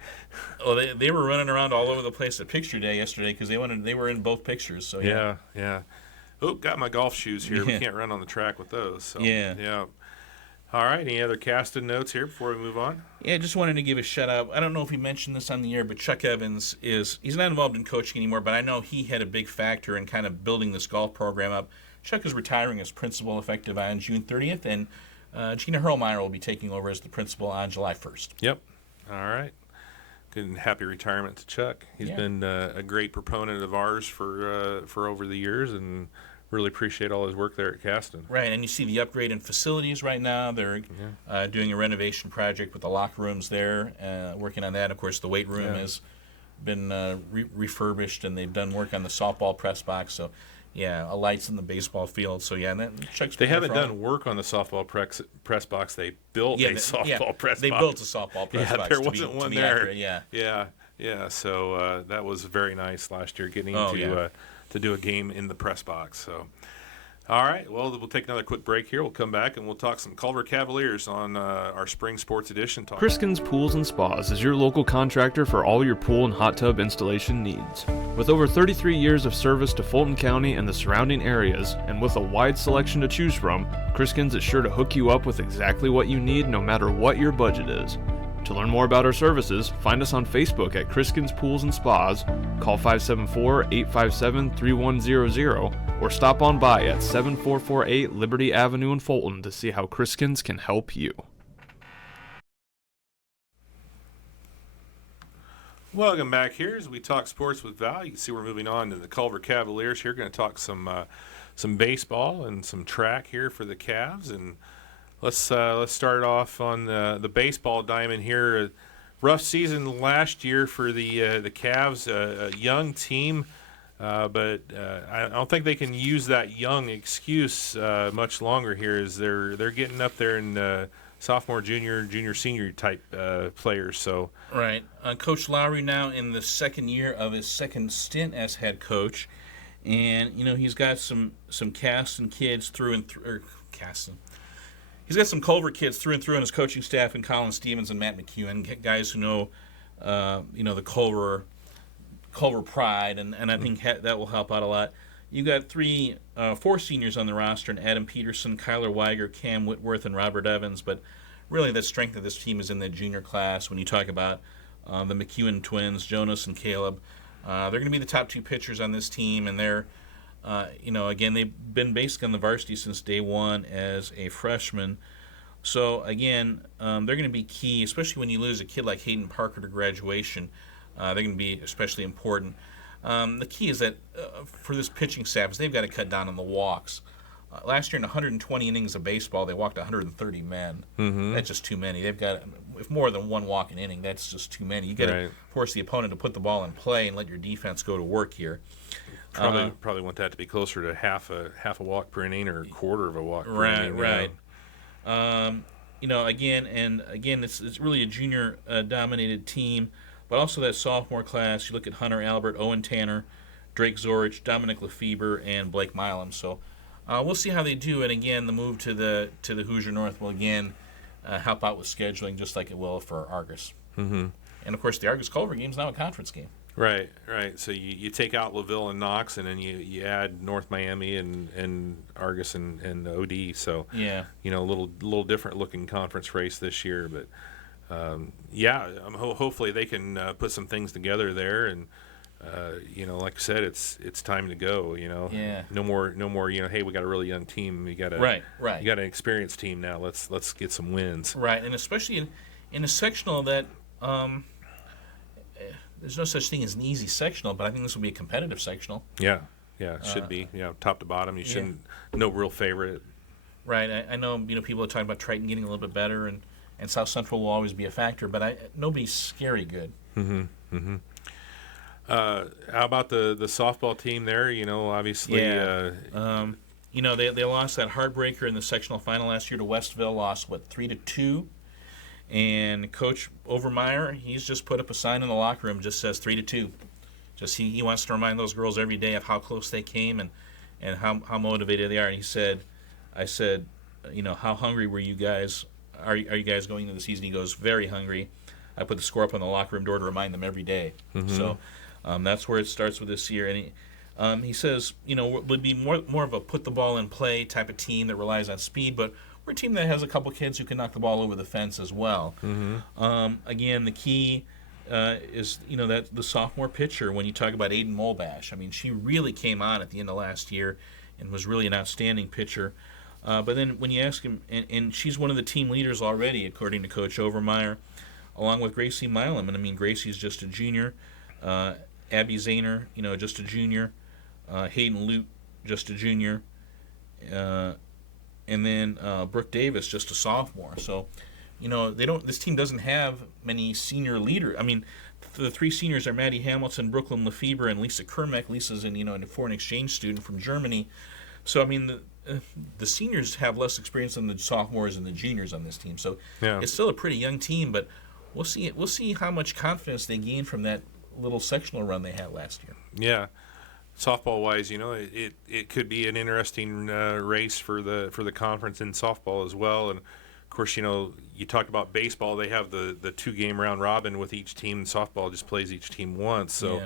Well, they were running around all over the place at picture day yesterday because they were in both pictures. So yeah. Oh, got my golf shoes here. We can't run on the track with those. So, yeah. All right, any other Caston notes here before we move on? Yeah, just wanted to give a shout-out. I don't know if he mentioned this on the air, but Chuck Evans he's not involved in coaching anymore, but I know he had a big factor in kind of building this golf program up. Chuck is retiring as principal effective on June 30th, and Gina Hurlmeyer will be taking over as the principal on July 1st. Yep. All right. Good and happy retirement to Chuck. He's been a great proponent of ours for over the years, and really appreciate all his work there at Caston. Right, and you see the upgrade in facilities right now. They're doing a renovation project with the locker rooms there, working on that. Of course, the weight room has been refurbished, and they've done work on the softball press box. So, lights in the baseball field. So, and then Chuck's they haven't done work on the softball press box. They built a softball press box. They built a softball press box. There wasn't one there. Accurate, Yeah. So that was very nice last year, getting to do a game in the press box. So, all right. Well, we'll take another quick break here. We'll come back and we'll talk some Culver Cavaliers on our Spring Sports Edition. Kriskins Pools and Spas is your local contractor for all your pool and hot tub installation needs. With over 33 years of service to Fulton County and the surrounding areas, and with a wide selection to choose from, Kriskins is sure to hook you up with exactly what you need no matter what your budget is. To learn more about our services, find us on Facebook at Kriskins Pools and Spas, call 574-857-3100, or stop on by at 7448 Liberty Avenue in Fulton to see how Kriskins can help you. Welcome back here as we talk sports with Val. You can see we're moving on to the Culver Cavaliers here. Going to talk some baseball and some track here for the Cavs, and let's start off on the baseball diamond here. A rough season last year for the Cavs, a young team, but I don't think they can use that young excuse much longer here, as they're getting up there in sophomore, junior, senior type players. So right, Coach Lowry now in the second year of his second stint as head coach, and he's got some Caston kids through and through. He's got some Culver kids through and through on his coaching staff, and Colin Stevens and Matt McEwen, guys who know, the Culver pride, and I think that will help out a lot. You got 4 seniors on the roster, and Adam Peterson, Kyler Weiger, Cam Whitworth, and Robert Evans. But really the strength of this team is in the junior class. When you talk about the McEwen twins, Jonas and Caleb, they're going to be the top 2 pitchers on this team, and they're, again, they've been basically on the varsity since day one as a freshman. So, again, they're going to be key, especially when you lose a kid like Hayden Parker to graduation. They're going to be especially important. The key is that for this pitching staff is they've got to cut down on the walks. Last year in 120 innings of baseball, they walked 130 men. Mm-hmm. That's just too many. They've got, if more than one walk an inning, that's just too many. You got to force the opponent to put the ball in play and let your defense go to work here. Probably want that to be closer to half a walk per inning or a quarter of a walk per inning. Right. Again, it's really a junior dominated team, but also that sophomore class. You look at Hunter Albert, Owen Tanner, Drake Zorich, Dominic Lefebvre, and Blake Milam. So we'll see how they do. And again, the move to the Hoosier North will again help out with scheduling, just like it will for Argus. Mm-hmm. And of course, the Argus Culver game is now a conference game. Right. So you take out LaVille and Knox, and then you add North Miami and Argus and OD. So yeah, a little different looking conference race this year, but hopefully they can put some things together there, and like I said, it's time to go. Yeah. No more. Hey, we got a really young team. You got right. You got an experienced team now. Let's get some wins. Right, and especially in a sectional that. There's no such thing as an easy sectional, but I think this will be a competitive sectional. Yeah, it should be. Top to bottom. You shouldn't. No real favorite. Right. I know. People are talking about Triton getting a little bit better, and South Central will always be a factor, but nobody's scary good. Mm-hmm. How about the softball team there? Obviously. Yeah. They lost that heartbreaker in the sectional final last year to Westville. Lost 3-2. And Coach Overmeyer, he's just put up a sign in the locker room, just says 3-2. Just he wants to remind those girls every day of how close they came and how motivated they are. And I said, how hungry were you guys? Are you guys going into the season? He goes, very hungry. I put the score up on the locker room door to remind them every day. Mm-hmm. So that's where it starts with this year. And he says, would be more of a put the ball in play type of team that relies on speed, but we're a team that has a couple kids who can knock the ball over the fence as well. Mm-hmm. Again, the key is that the sophomore pitcher. When you talk about Aiden Molbash, I mean, she really came on at the end of last year and was really an outstanding pitcher. But then when you ask him, and she's one of the team leaders already, according to Coach Overmeyer, along with Gracie Milam. And I mean, Gracie's just a junior. Abby Zahner, just a junior. Hayden Lute, just a junior. And then Brooke Davis, just a sophomore. So, this team doesn't have many senior leaders. I mean, the 3 seniors are Maddie Hamilton, Brooklyn Lefebvre, and Lisa Kermack. Lisa's a foreign exchange student from Germany. So, I mean, the seniors have less experience than the sophomores and the juniors on this team. So, It's still a pretty young team, but we'll see how much confidence they gain from that little sectional run they had last year. Yeah. Softball wise, it could be an interesting race for the conference in softball as well. And of course, you talked about baseball. They have the 2-game round robin with each team. And softball just plays each team once, so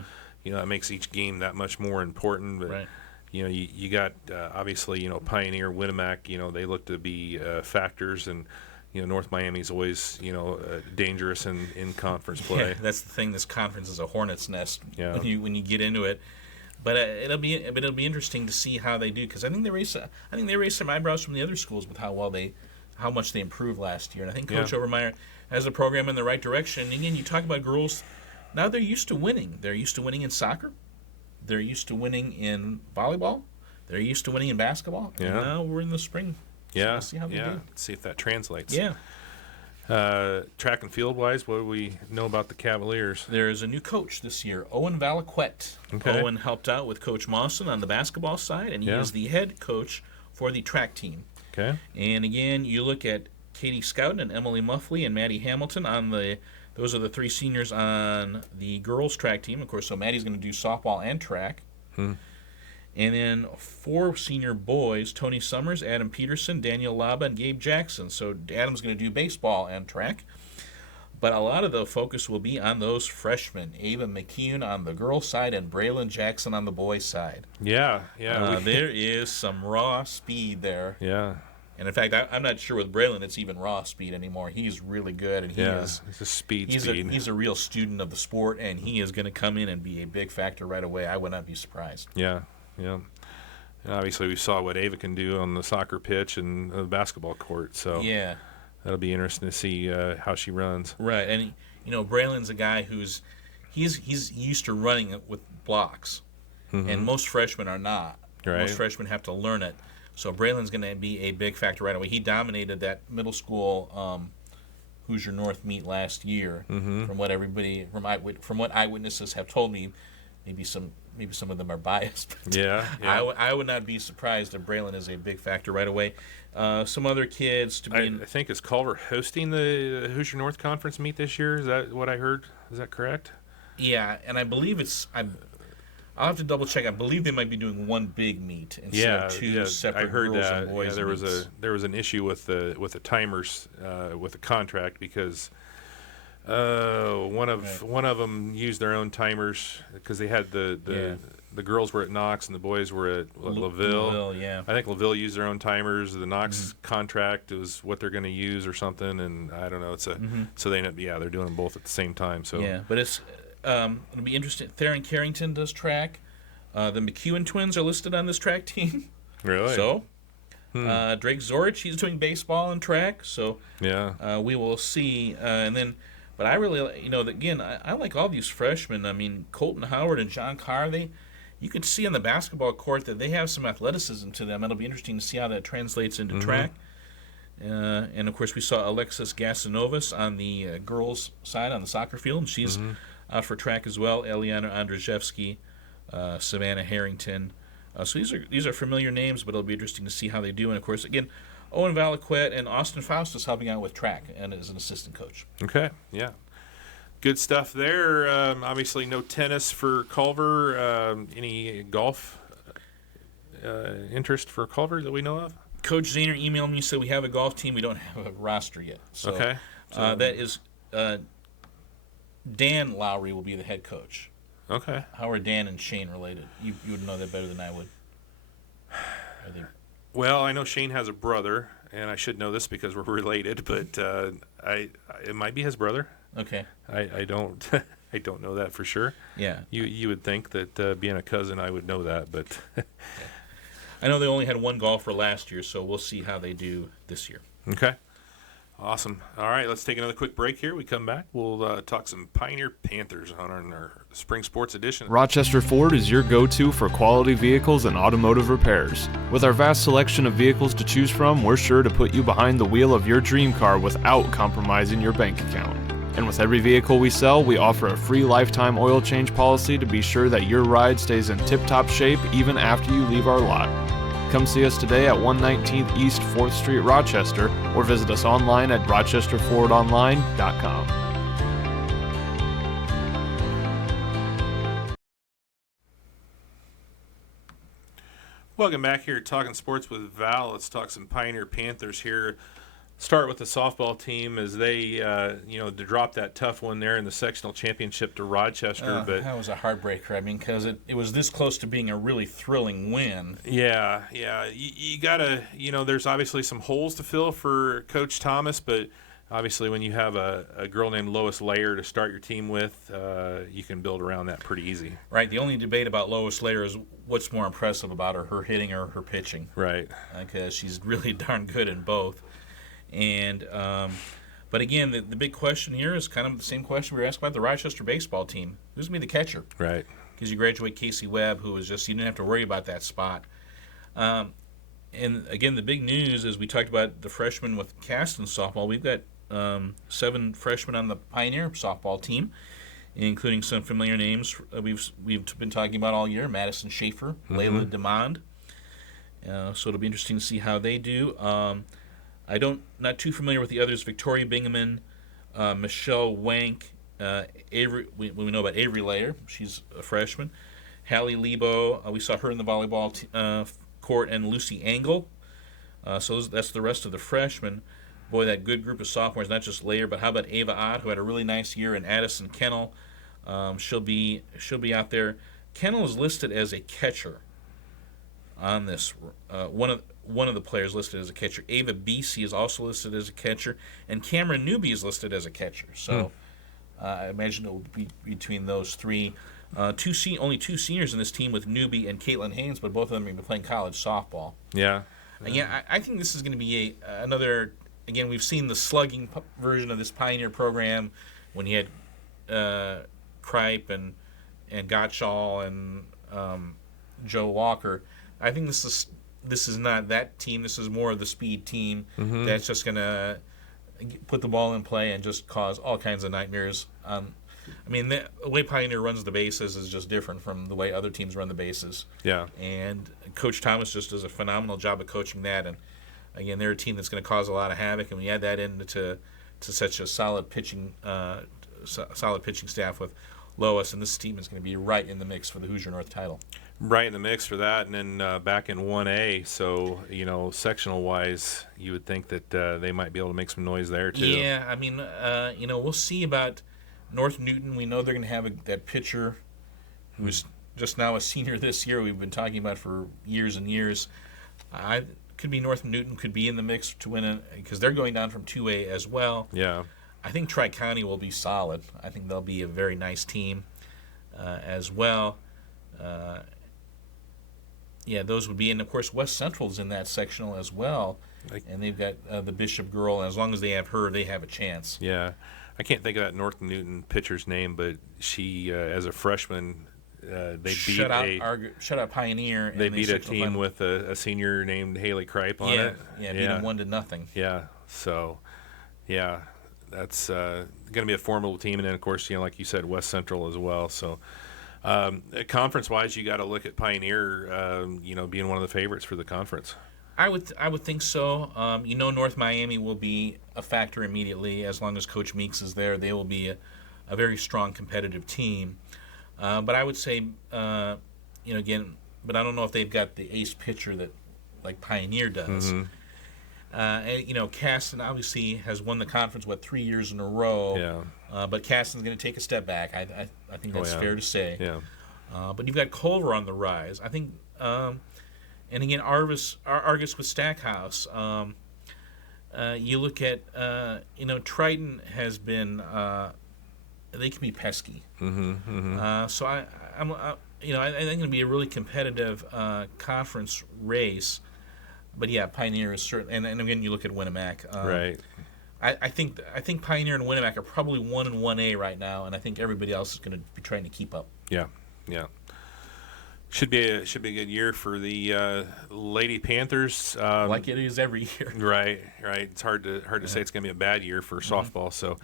that makes each game that much more important. But right. You got obviously Pioneer, Winnemac. They look to be factors, and North Miami's always dangerous in conference play. Yeah, that's the thing. This conference is a hornet's nest. Yeah. When you get into it. But it'll be interesting to see how they do, because I think they raised some eyebrows from the other schools with how much they improved last year. And I think Coach Overmeyer has the program in the right direction. And again, you talk about girls, now they're used to winning. They're used to winning in soccer. They're used to winning in volleyball. They're used to winning in basketball. Yeah. And now we're in the spring. Yeah. So we'll see how they do. See if that translates. Yeah. Track and field wise, what do we know about the Cavaliers? There is a new coach this year, Owen Valaquette. Okay. Owen helped out with Coach Mawson on the basketball side, and he is the head coach for the track team. Okay. And again, you look at Katie Scouten and Emily Muffley and Maddie Hamilton those are the 3 seniors on the girls track team. Of course, so Maddie's going to do softball and track. And then 4 senior boys, Tony Summers, Adam Peterson, Daniel Laba, and Gabe Jackson. So Adam's going to do baseball and track. But a lot of the focus will be on those freshmen, Ava McKeon on the girls' side and Braylon Jackson on the boys' side. Yeah. There is some raw speed there. Yeah. And in fact, I'm not sure with Braylon it's even raw speed anymore. He's really good, and It's a speed. he's a real student of the sport, and he is going to come in and be a big factor right away. I would not be surprised. Yeah. And obviously, we saw what Ava can do on the soccer pitch and the basketball court. So Yeah, that'll be interesting to see how she runs. right. And Braylon's a guy he's used to running with blocks, and most freshmen are not. Right. Most freshmen have to learn it. So Braylon's going to be a big factor right away. He dominated that middle school Hoosier North meet last year. From what eyewitnesses have told me, maybe some of them are biased. But Yeah. I would not be surprised if Braylon is a big factor right away. Some other kids to be. I think is Culver hosting the Hoosier North Conference meet this year. Is that what I heard? Is that correct? Yeah, and I believe I'll have to double check. I believe they might be doing one big meet instead of two separate I heard girls that. and boys. There was an issue with the timers with the contract because one of them used their own timers because they had the girls were at Knox and the boys were at LaVille. Yeah. I think LaVille used their own timers. The Knox contract was what they're going to use or something, and I don't know. So they end up they're doing them both at the same time. So Yeah, but it'll be interesting. Theron Carrington does track. The McEwen twins are listed on this track team. really, So Drake Zorich, he's doing baseball and track. So yeah, we will see. But I really, again, I like all these freshmen. I mean, Colton Howard and John Carr, you could see on the basketball court that they have some athleticism to them. It'll be interesting to see how that translates into track. And, of course, we saw Alexis Gasanovas on the girls' side on the soccer field, and she's out for track as well. Eliana Andrzejewski, Savannah Harrington. So these are familiar names, but it'll be interesting to see how they do. And, of course, again, Owen Valaquette and Austin Faustus helping out with track and as an assistant coach. okay, yeah. Good stuff there. Obviously, no tennis for Culver. Any golf interest for Culver that we know of? Coach Zahner emailed me, said we have a golf team. We don't have a roster yet. So, Okay. that is Dan Lowry will be the head coach. Okay. How are Dan and Shane related? You would know that better than I would. Are they? Well, I know Shane has a brother, and I should know this because we're related, but it might be his brother. Okay. I don't I don't know that for sure. Yeah. You would think that being a cousin, I would know that, but I know they only had one golfer last year, so we'll see how they do this year. okay. Awesome. All right, let's take another quick break here. We come back, we'll talk some Pioneer Panthers on our Spring Sports Edition. Rochester Ford is your go-to for quality vehicles and automotive repairs. With our vast selection of vehicles to choose from, we're sure to put you behind the wheel of your dream car without compromising your bank account. And with every vehicle we sell, we offer a free lifetime oil change policy to be sure that your ride stays in tip-top shape even after you leave our lot. Come see us today at 119th East 4th Street, Rochester, or visit us online at rochesterfordonline.com. Welcome back here, Talking Sports with Val. Let's talk some Pioneer Panthers here. Start with the softball team as they, to drop that tough one there in the sectional championship to Rochester. But that was a heartbreaker. I mean, because it was this close to being a really thrilling win. yeah, you gotta, there's obviously some holes to fill for Coach Thomas, but obviously when you have a girl named Lois Layer to start your team with, you can build around that pretty easy. Right. The only debate about Lois Layer is what's more impressive about her hitting or her pitching. Right. Because she's really darn good in both. And but again, the big question here is kind of the same question we were asked about the Rochester baseball team. Who's going to be the catcher? Right. Because you graduate Casey Webb, who was you didn't have to worry about that spot. And again, the big news is we talked about the freshmen with Caston softball. We've got 7 freshmen on the Pioneer softball team, including some familiar names we've been talking about all year: Madison Schaefer, Layla DeMond. So it'll be interesting to see how they do. Not too familiar with the others. Victoria Bingaman, Michelle Wank, Avery. We know about Avery Layer. She's a freshman. Hallie Lebo. We saw her in the volleyball court, and Lucy Angle. So that's the rest of the freshmen. Boy, that good group of sophomores. Not just Layer, but how about Ava Ott, who had a really nice year, and Addison Kennel. She'll be out there. Kennel is listed as a catcher on this. one of the players listed as a catcher. Ava Beasy is also listed as a catcher, and Cameron Newby is listed as a catcher. So I imagine it will be between those three. Only two seniors in this team with Newby and Caitlin Haynes, but both of them are going to be playing college softball. Yeah. Again, I think this is going to be another. Again, we've seen the slugging version of this Pioneer program when you had Kripe and Gottschall and Joe Walker. I think this is not that team. This is more of the speed team that's just going to put the ball in play and just cause all kinds of nightmares. I mean, the way Pioneer runs the bases is just different from the way other teams run the bases. Yeah. And Coach Thomas just does a phenomenal job of coaching that. And again, they're a team that's going to cause a lot of havoc. And we add that into such a solid pitching staff with Lois, and this team is going to be right in the mix for the Hoosier North title. Right in the mix for that, and then back in 1A, so sectional wise, you would think that they might be able to make some noise there too. Yeah, I mean, we'll see about North Newton. We know they're going to have that pitcher who's just now a senior this year. We've been talking about for years and years. Could be North Newton could be in the mix to win it because they're going down from 2A as well. Yeah. I think Tri-County will be solid. I think they'll be a very nice team as well. Those would be, and of course West Central's in that sectional as well, and they've got the Bishop girl. And as long as they have her, they have a chance. Yeah, I can't think of that North Newton pitcher's name, but she, as a freshman, they shut out Pioneer. They beat a team with a senior named Haley Kripe on it. Yeah, beat them 1-0. Yeah, so that's going to be a formidable team, and then of course, like you said, West Central as well. So. Conference-wise, you got to look at Pioneer, being one of the favorites for the conference. I would think so. North Miami will be a factor immediately as long as Coach Meeks is there. They will be a very strong competitive team. But I would say, again, but I don't know if they've got the ace pitcher that like Pioneer does. Mm-hmm. Caston obviously has won the conference 3 years in a row. Yeah. But Caston's going to take a step back. I think that's fair to say. Yeah. But you've got Culver on the rise. I think, and again, Argus with Stackhouse. You look at, Triton has been. They can be pesky. So I think it'll be a really competitive conference race. But yeah, Pioneer is certain, and again, you look at Winnemac. Right. I think Pioneer and Winnemac are probably 1 and 1A right now, and I think everybody else is going to be trying to keep up. Yeah. Should be a good year for the Lady Panthers. Like it is every year. Right. It's hard to say it's going to be a bad year for softball. So,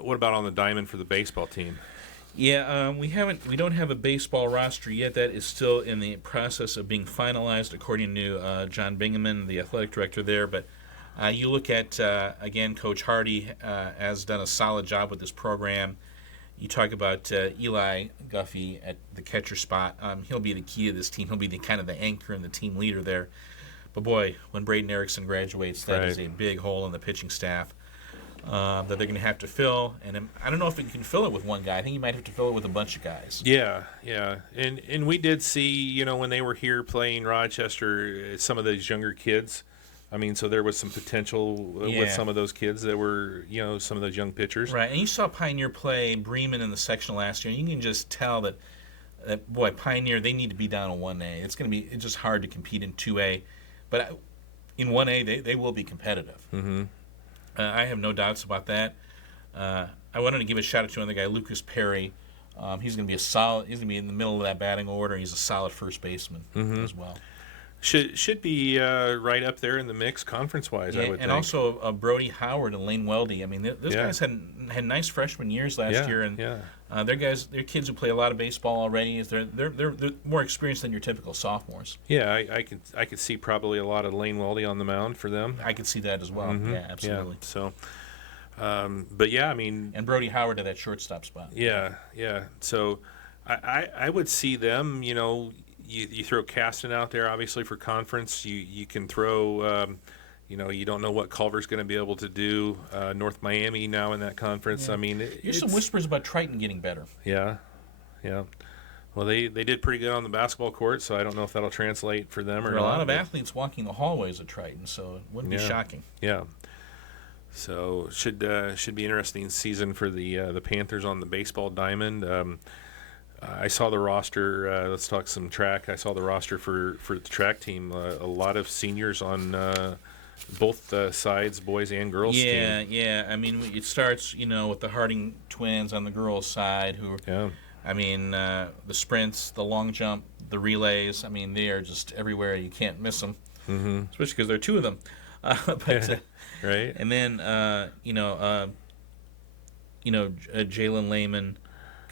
what about on the diamond for the baseball team? Yeah, we don't have a baseball roster yet. That is still in the process of being finalized, according to John Bingaman, the athletic director there. But you look at again, Coach Hardy has done a solid job with this program. You talk about Eli Guffey at the catcher spot. He'll be the key to this team. He'll be the kind of the anchor and the team leader there. But boy, when Braden Erickson graduates, that is a big hole in the pitching staff. That they're going to have to fill, and I don't know if you can fill it with one guy. I think you might have to fill it with a bunch of guys. Yeah, and we did see, when they were here playing Rochester, some of those younger kids. I mean, so there was some potential with some of those kids that were, some of those young pitchers. Right, and you saw Pioneer play Bremen in the sectional last year, and you can just tell that boy, Pioneer, they need to be down in 1A. It's just hard to compete in 2A, but in 1A they will be competitive. Mm-hmm. I have no doubts about that. I wanted to give a shout out to another guy, Lucas Perry. He's going to be He's going to be in the middle of that batting order. He's a solid first baseman as well. Should be right up there in the mix conference-wise, I would think. And also Brody Howard and Lane Weldy. I mean, those guys had nice freshman years last year, and they're kids who play a lot of baseball already. They're more experienced than your typical sophomores. Yeah, I could see probably a lot of Lane Weldy on the mound for them. I could see that as well. Mm-hmm. Yeah, absolutely. Yeah, so, but yeah, I mean, and Brody Howard at that shortstop spot. Yeah. So, I would see them. You throw Caston out there, obviously, for conference. You can throw, you don't know what Culver's going to be able to do. North Miami now in that conference. Yeah. I mean, there's some whispers about Triton getting better. Yeah. Well, they did pretty good on the basketball court, so I don't know if that'll translate for them or There are not. a lot of but- athletes walking the hallways of Triton, so it wouldn't be Yeah. shocking. Yeah. So should be interesting season for the Panthers on the baseball diamond. I saw the roster. Let's talk some track. I saw the roster for the track team. A lot of seniors on both sides, boys and girls Yeah, team. yeah. I mean, it starts, with the Harding twins on the girls' side, who, Yeah. I mean, the sprints, the long jump, the relays. I mean, they are just everywhere. You can't miss them, especially because there are two of them. Right. And then, Jalen Lehman,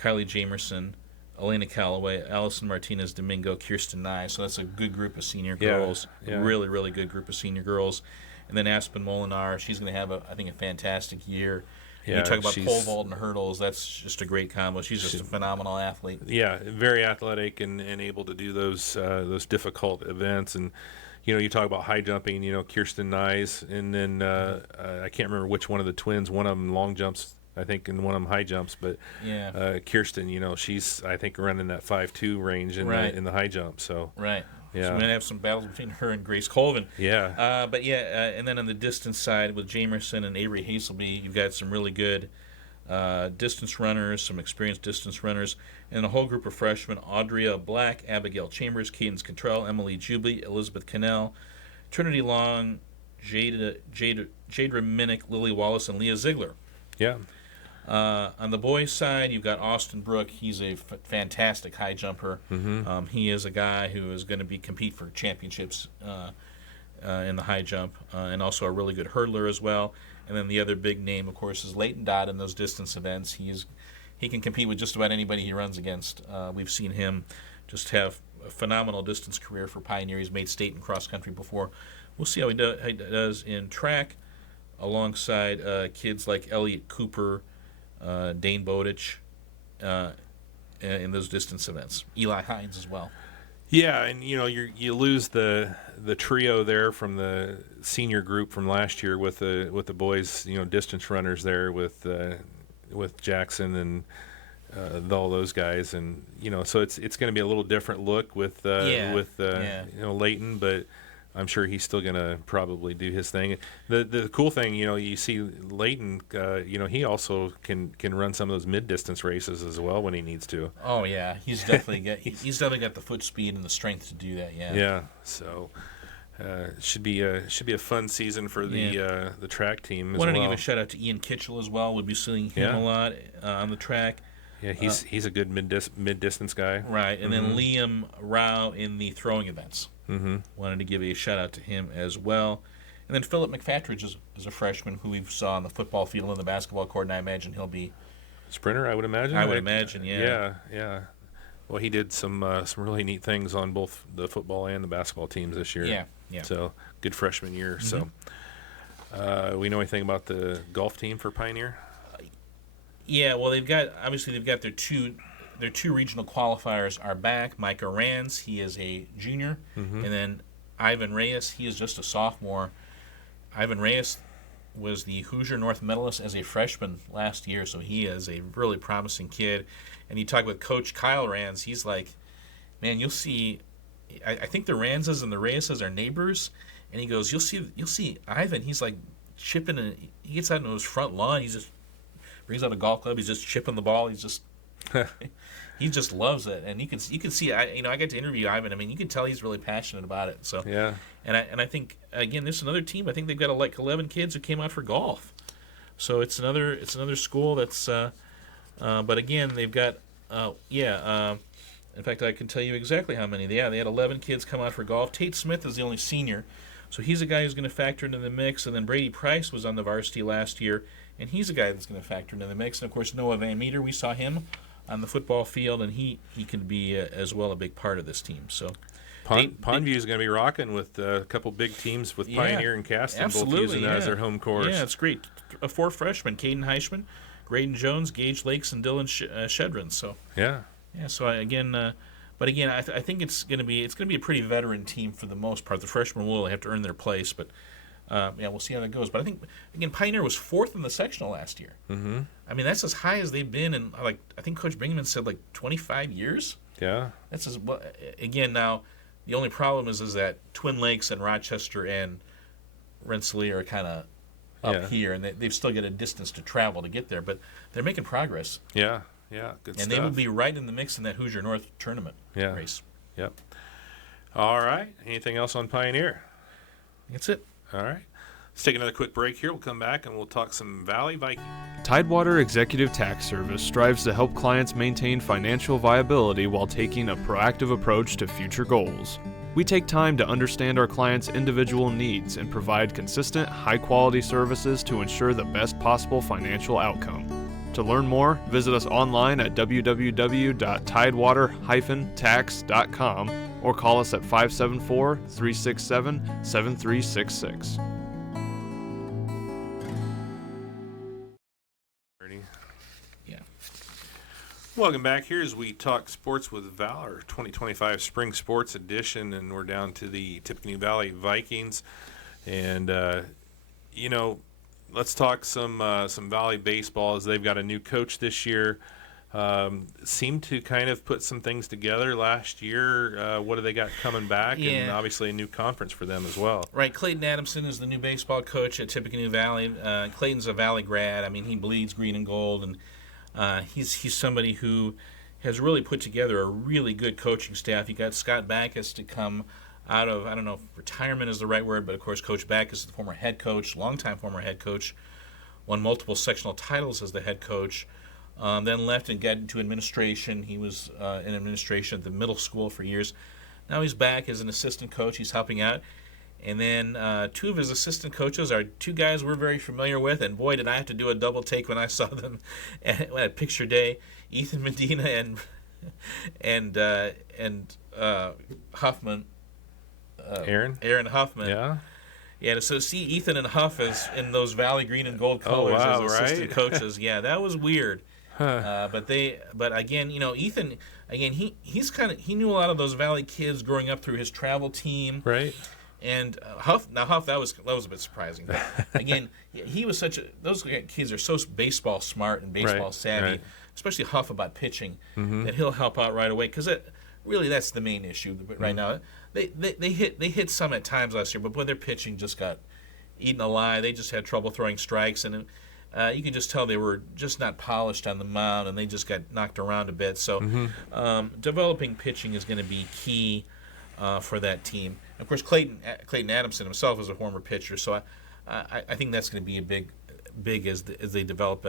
Kylie Jamerson, Elena Calloway, Allison Martinez Domingo, Kirsten Nye. So that's a good group of senior Yeah, girls. yeah. Really, really good group of senior girls. And then Aspen Molinar, she's going to have, I think, a fantastic year. Yeah, You talk about she's- pole vault and hurdles. That's just a great combo. She's just a phenomenal athlete. Yeah, very athletic and able to do those difficult events. And you talk about high jumping. Kirsten Nyes, and then I can't remember which one of the twins. One of them long jumps, I think, and one of them high jumps. But Yeah. Kirsten, she's I think running that 5.2 range in Right. the high jump. So Right. Yeah. So we're going to have some battles between her and Grace Colvin. yeah, And then on the distance side with Jamerson and Avery Hazelby, you've got some really good distance runners, some experienced distance runners, and a whole group of freshmen: Audria Black, Abigail Chambers, Cadence Cottrell, Emily Jubilee, Elizabeth Cannell, Trinity Long, Jadra Minnick, Lily Wallace, and Leah Ziegler. yeah, On the boys' side, you've got Austin Brook. He's a fantastic high jumper. He is a guy who is going to compete for championships in the high jump, and also a really good hurdler as well. And then the other big name, of course, is Leighton Dodd in those distance events. He can compete with just about anybody he runs against. We've seen him just have a phenomenal distance career for Pioneer. He's made state and cross country before. We'll see how he does in track, alongside kids like Elliot Cooper, Dane Bowditch, in those distance events. Eli Hines as well. yeah. And you lose the trio there from the senior group from last year with the boys. Distance runners there with Jackson and all those guys, and so it's going to be a little different look with Leighton, but I'm sure he's still going to probably do his thing. The cool thing, you see Leighton, he also can run some of those mid distance races as well when he needs to. Oh yeah, he's definitely got the foot speed and the strength to do that. Yeah. Yeah, so should be a fun season for the track team as Wanted well. to give a shout out to Ian Kitchell as well. We'll be seeing him Yeah. a lot on the track. Yeah, he's a good mid distance guy. Right, and then Liam Rao in the throwing events. Wanted to give a shout out to him as well. And then Philip McFatridge is a freshman who we saw on the football field and the basketball court, and I imagine he'll be. Sprinter, I would imagine. I would imagine, yeah. Yeah. Well, he did some really neat things on both the football and the basketball teams this year. Yeah. So good freshman year. So, we know anything about the golf team for Pioneer? Yeah, well, they've got their two regional qualifiers are back. Micah Rands, he is a junior, and then Ivan Reyes, he is just a sophomore. Ivan Reyes was the Hoosier North medalist as a freshman last year, so he is a really promising kid. And you talk with Coach Kyle Rands, he's like, man, you'll see. I think the Randses and the Reyeses are neighbors, and he goes, you'll see Ivan. He's like chipping, and he gets out into his front lawn. He's just brings out a golf club. He's just chipping the ball. He's just he just loves it, and you can see. I got to interview Ivan. I mean, you can tell he's really passionate about it. So Yeah. and I think again, there's another team. I think they've got like 11 kids who came out for golf. So it's another school that's. But again, they've got in fact, I can tell you exactly how many. They had 11 kids come out for golf. Tate Smith is the only senior, so he's a guy who's going to factor into the mix. And then Brady Price was on the varsity last year, and he's a guy that's going to factor into the mix. And of course, Noah Van Meter, we saw him on the football field, and he can be as well a big part of this team. So Pondview is going to be rocking with a couple big teams with Pioneer and Caston both using that as their home course. Yeah, it's great. 4 freshmen: Caden Heischman, Graydon Jones, Gage Lakes, and Dylan Shedrin. So Yeah. so I think it's going to be a pretty veteran team for the most part. The freshmen will have to earn their place, but we'll see how that goes. But I think again, Pioneer was 4th in the sectional last year. I mean, that's as high as they've been in, I think Coach Bingaman said 25 years. Yeah. That's again now. The only problem is that Twin Lakes and Rochester and Rensselaer are kind of up here, and they've still got a distance to travel to get there, but they're making progress. Yeah. Yeah. Good stuff. And they will be right in the mix in that Hoosier North tournament race. Yep. All right. Anything else on Pioneer? That's it. All right. Let's take another quick break here. We'll come back and we'll talk some Valley Vikings. Tidewater Executive Tax Service strives to help clients maintain financial viability while taking a proactive approach to future goals. We take time to understand our clients' individual needs and provide consistent, high-quality services to ensure the best possible financial outcome. To learn more, visit us online at www.tidewater-tax.com or call us at 574-367-7366. Yeah. Welcome back here as we talk sports with Valor 2025 Spring Sports Edition, and we're down to the Tippecanoe Valley Vikings. And, let's talk some Valley baseball as they've got a new coach this year. Seemed to kind of put some things together last year. What do they got coming back? Yeah. And obviously a new conference for them as well. Right, Clayton Adamson is the new baseball coach at Tippecanoe Valley. Clayton's a Valley grad. I mean, he bleeds green and gold, and he's somebody who has really put together a really good coaching staff. You got Scott Backus to come out of, I don't know if retirement is the right word, but of course Coach Backus is the former head coach, longtime former head coach, won multiple sectional titles as the head coach, then left and got into administration. He was in administration at the middle school for years. Now he's back as an assistant coach. He's helping out. And then two of his assistant coaches are two guys we're very familiar with, and boy, did I have to do a double take when I saw them at Picture Day. Ethan Medina and Huffman. Aaron Huffman. Yeah. Yeah, so see Ethan and Huff as in those Valley green and gold colors wow, as assistant right? coaches. Yeah, that was weird. But again, Ethan, again, he knew a lot of those Valley kids growing up through his travel team. Right. And Huff, that was a bit surprising. But again, he was those kids are so baseball smart and baseball savvy, especially Huff about pitching, that he'll help out right away, because really that's the main issue right now. They hit some at times last year, but boy, their pitching just got eaten alive. They just had trouble throwing strikes, and you could just tell they were just not polished on the mound, and they just got knocked around a bit. So developing pitching is going to be key for that team. Of course, Clayton Adamson himself is a former pitcher, so I think that's going to be a big as they develop.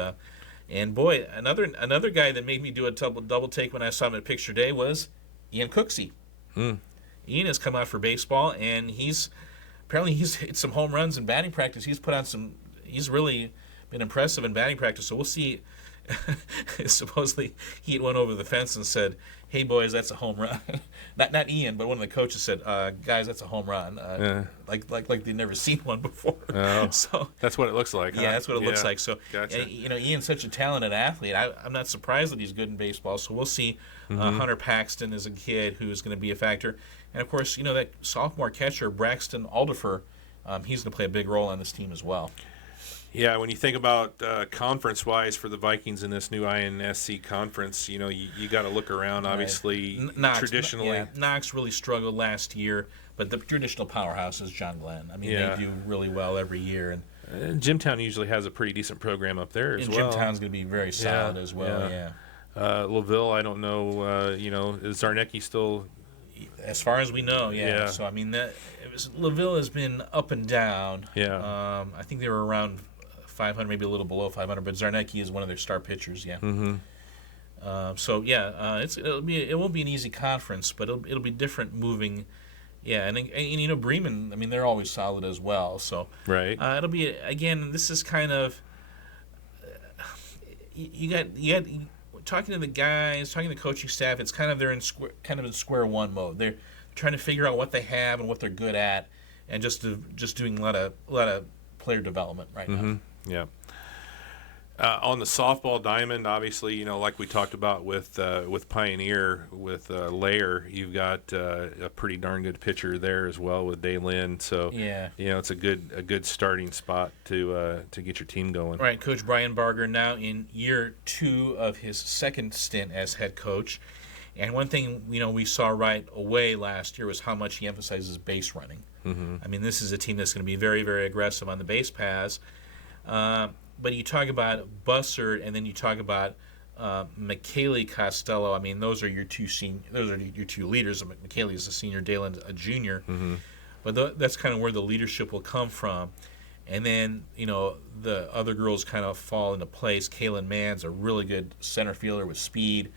And boy, another guy that made me do a double take when I saw him at Picture Day was Ian Cooksey. Ian has come out for baseball, and he's hit some home runs in batting practice. He's really been impressive in batting practice. So we'll see. Supposedly he hit one over the fence and said, "Hey boys, that's a home run." not Ian, but one of the coaches said, "Guys, that's a home run." Like they've never seen one before. Oh, so that's what it looks like. Yeah, that's what it looks like. So gotcha. and, Ian's such a talented athlete. I'm not surprised that he's good in baseball. So we'll see. Hunter Paxton is a kid who's going to be a factor, and of course, that sophomore catcher Braxton Alderfer, he's going to play a big role on this team as well. Yeah, when you think about conference-wise for the Vikings in this new INSC conference, you got to look around. Obviously, traditionally, Knox really struggled last year, but the traditional powerhouse is John Glenn. I mean, they do really well every year, and Jimtown usually has a pretty decent program up there as well. Jimtown's going to be very solid as well. Yeah. LaVille, I don't know. Is Zarnecki still? As far as we know, yeah. So I mean, LaVille has been up and down. Yeah. I think they were around 500, maybe a little below 500, but Zarnecki is one of their star pitchers. Yeah. It won't be an easy conference, but it'll be different moving. Yeah, and Bremen, I mean, they're always solid as well. So right. It'll be again. This is kind of you got talking to the guys, talking to the coaching staff. It's kind of they're in square one mode. They're trying to figure out what they have and what they're good at, and just doing a lot of player development right now. Yeah. On the softball diamond, obviously, like we talked about with Pioneer, with Lair, you've got a pretty darn good pitcher there as well with Daylin. So yeah, it's a good starting spot to get your team going. Right, Coach Brian Barger now in year 2 of his second stint as head coach, And one thing we saw right away last year was how much he emphasizes base running. I mean, this is a team that's going to be very, very aggressive on the base paths. But you talk about Bussard, and then you talk about McKaylee Costello. I mean, those are your two leaders. McKaylee is a senior, Dalen a junior. But that's kind of where the leadership will come from. And then, the other girls kind of fall into place. Kaylin Mann's a really good center fielder with speed.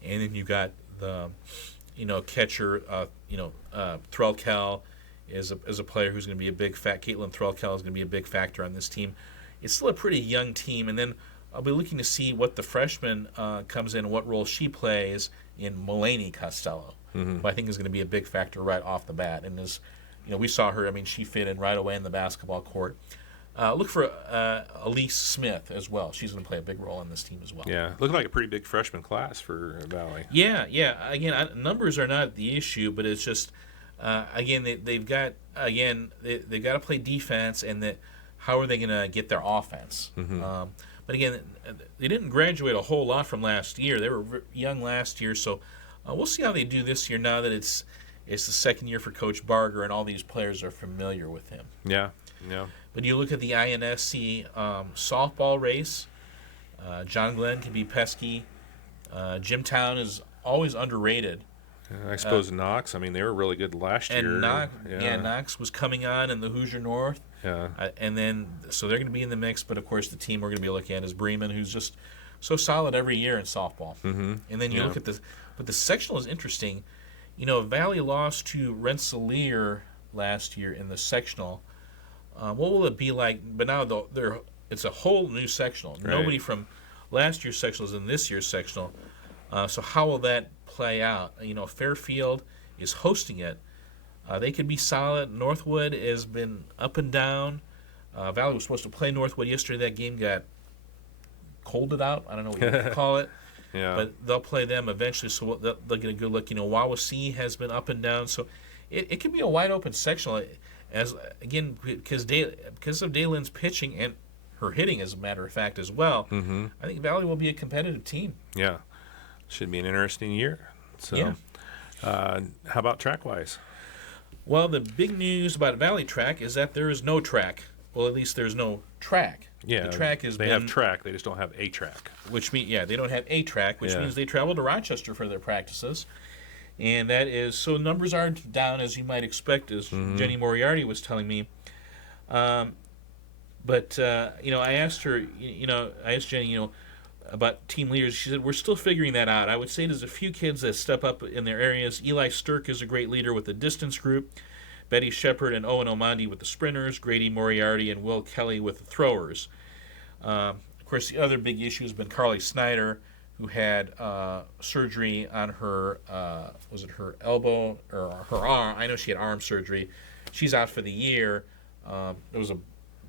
And then you got the, catcher, Threlkel is a player who's going to be a big Caitlin Threlkel is going to be a big factor on this team. It's still a pretty young team. And then I'll be looking to see what the freshman comes in, what role she plays in Mulaney Costello, who I think is going to be a big factor right off the bat. And as we saw her, I mean, she fit in right away in the basketball court. Look for Elise Smith as well. She's going to play a big role in this team as well. Yeah, looking like a pretty big freshman class for Valley. Yeah. Again, numbers are not the issue, but it's just again they've got to play defense, and how are they going to get their offense? But again, they didn't graduate a whole lot from last year. They were young last year, so we'll see how they do this year. Now that it's the second year for Coach Barger, and all these players are familiar with him. Yeah. But you look at the INSC softball race. John Glenn can be pesky. Jimtown is always underrated. I suppose Knox. I mean, they were really good last year. And Knox was coming on in the Hoosier North. Yeah. And then, so they're going to be in the mix. But of course, the team we're going to be looking at is Bremen, who's just so solid every year in softball. And then you look at the sectional is interesting. Valley lost to Rensselaer last year in the sectional. What will it be like? But now it's a whole new sectional. Right. Nobody from last year's sectional is in this year's sectional. So how will that play out? Fairfield is hosting it. They could be solid. Northwood has been up and down. Valley was supposed to play Northwood yesterday. That game got colded out. I don't know what you would call it. Yeah. But they'll play them eventually, so they'll get a good look. Wawasee has been up and down. So it could be a wide open sectional. As again, because of Dalen's pitching and her hitting, as a matter of fact, as well. I think Valley will be a competitive team. Yeah. Should be an interesting year. So, Yeah. How about track-wise? Well, the big news about Valley Track is that there is no track. Well, at least there's no track. Yeah. The track is They have track. They just don't have a track. Which means, they don't have a track, which means they travel to Rochester for their practices. And that is, so numbers aren't down as you might expect, as Jenny Moriarty was telling me. But I asked her, I asked Jenny, about team leaders. She said, we're still figuring that out. I would say there's a few kids that step up in their areas. Eli Stirk is a great leader with the distance group. Betty Shepard and Owen Omandi with the sprinters. Grady Moriarty and Will Kelly with the throwers. Of course, the other big issue has been Carly Snyder, who had surgery on her, was it her elbow or her arm? I know she had arm surgery. She's out for the year. It was a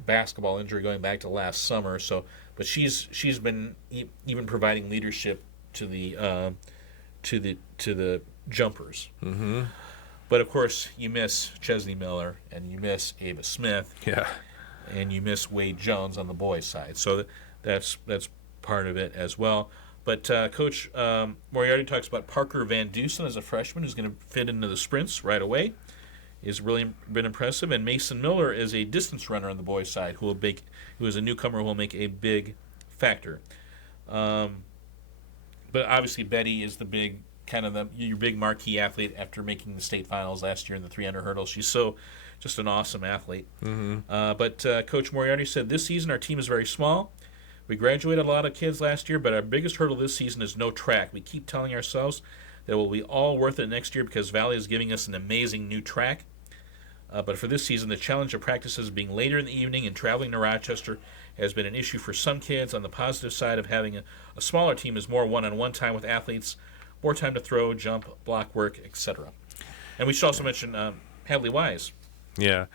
basketball injury going back to last summer. But she's been even providing leadership to the jumpers. But of course, you miss Chesney Miller and you miss Ava Smith. Yeah. And you miss Wade Jones on the boys' side. So that's part of it as well. But Coach Moriarty talks about Parker Van Dusen as a freshman who's going to fit into the sprints right away. He's really been impressive. And Mason Miller is a distance runner on the boys' side who is a newcomer who will make a big factor. But obviously Betty is the big your big marquee athlete after making the state finals last year in the 300 hurdles. She's just an awesome athlete. But Coach Moriarty said, this season our team is very small. We graduated a lot of kids last year, but our biggest hurdle this season is no track. We keep telling ourselves that it will be all worth it next year because Valley is giving us an amazing new track. But for this season, the challenge of practices being later in the evening and traveling to Rochester has been an issue for some kids. On the positive side of having a smaller team is more one-on-one time with athletes, more time to throw, jump, block work, etc. And we should also mention Hadley Wise. Yeah.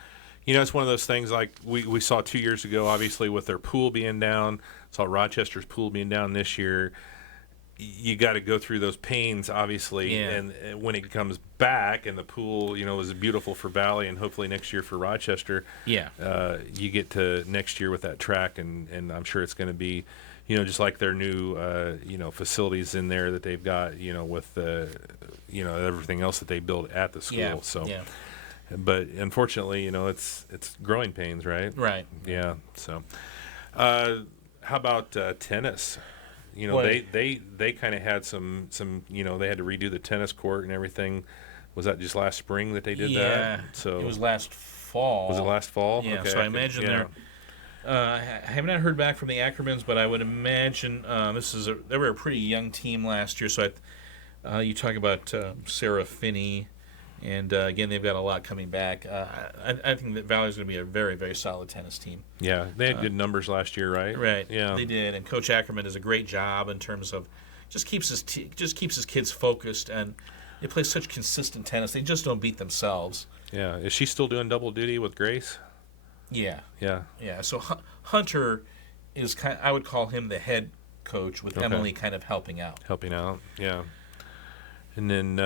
It's one of those things like we saw 2 years ago, obviously, with their pool being down. Saw Rochester's pool being down this year. You got to go through those pains, obviously, and when it comes back and the pool, is beautiful for Valley and hopefully next year for Rochester. Yeah. You get to next year with that track, and I'm sure it's going to be just like their new facilities in there that they've got, with the everything else that they build at the school. Yeah. So, Yeah. but unfortunately, it's growing pains, right? Right. Yeah. So, how about tennis? Boy. They kind of had some they had to redo the tennis court and everything. Was that just last spring that they did Yeah. that? So It was last fall. was it last fall? Yeah, Okay, so I imagine they're. I have not heard back from the Ackermans, but I would imagine they were a pretty young team last year. So you talk about Sarah Finney, and again they've got a lot coming back. I think that Valley's going to be a very, very solid tennis team. Yeah, they had good numbers last year, right? Right. Yeah. They did, and Coach Ackerman does a great job in terms of just keeps his kids focused, and they play such consistent tennis. They just don't beat themselves. Yeah. Is she still doing double duty with Grace? Yeah. Yeah. Yeah, so Hunter is I would call him the head coach, with Okay. Emily kind of helping out. Helping out. Yeah. And then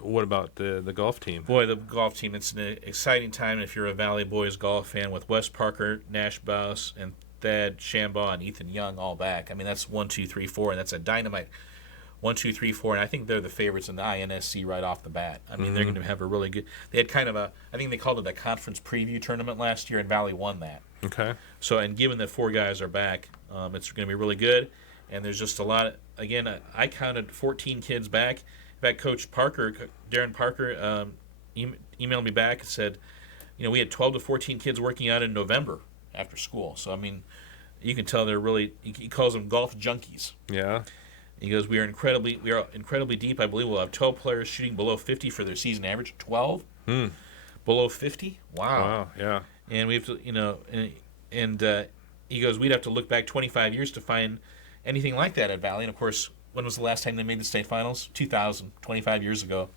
what about the golf team? Boy, the golf team, it's an exciting time if you're a Valley Boys golf fan, with Wes Parker, Nash Baus, and Thad Shambaugh and Ethan Young all back. I mean, that's 1, 2, 3, 4, and that's a dynamite 1, 2, 3, 4, and I think they're the favorites in the INSC right off the bat. I mean, they're going to have a really good. They had kind of I think they called it a conference preview tournament last year, and Valley won that. Okay. So, and given that 4 guys are back, it's going to be really good. And there's just a lot. Again, I counted 14 kids back. In fact, Coach Parker, Darren Parker, emailed me back and said, we had 12 to 14 kids working out in November after school. So, I mean, you can tell they're really. He calls them golf junkies. Yeah. He goes, we are incredibly deep. I believe we'll have 12 players shooting below 50 for their season average. 12? Below 50? Wow. Yeah. And we have to, and he goes, we'd have to look back 25 years to find anything like that at Valley. And, of course, when was the last time they made the state finals? 2000, 25 years ago,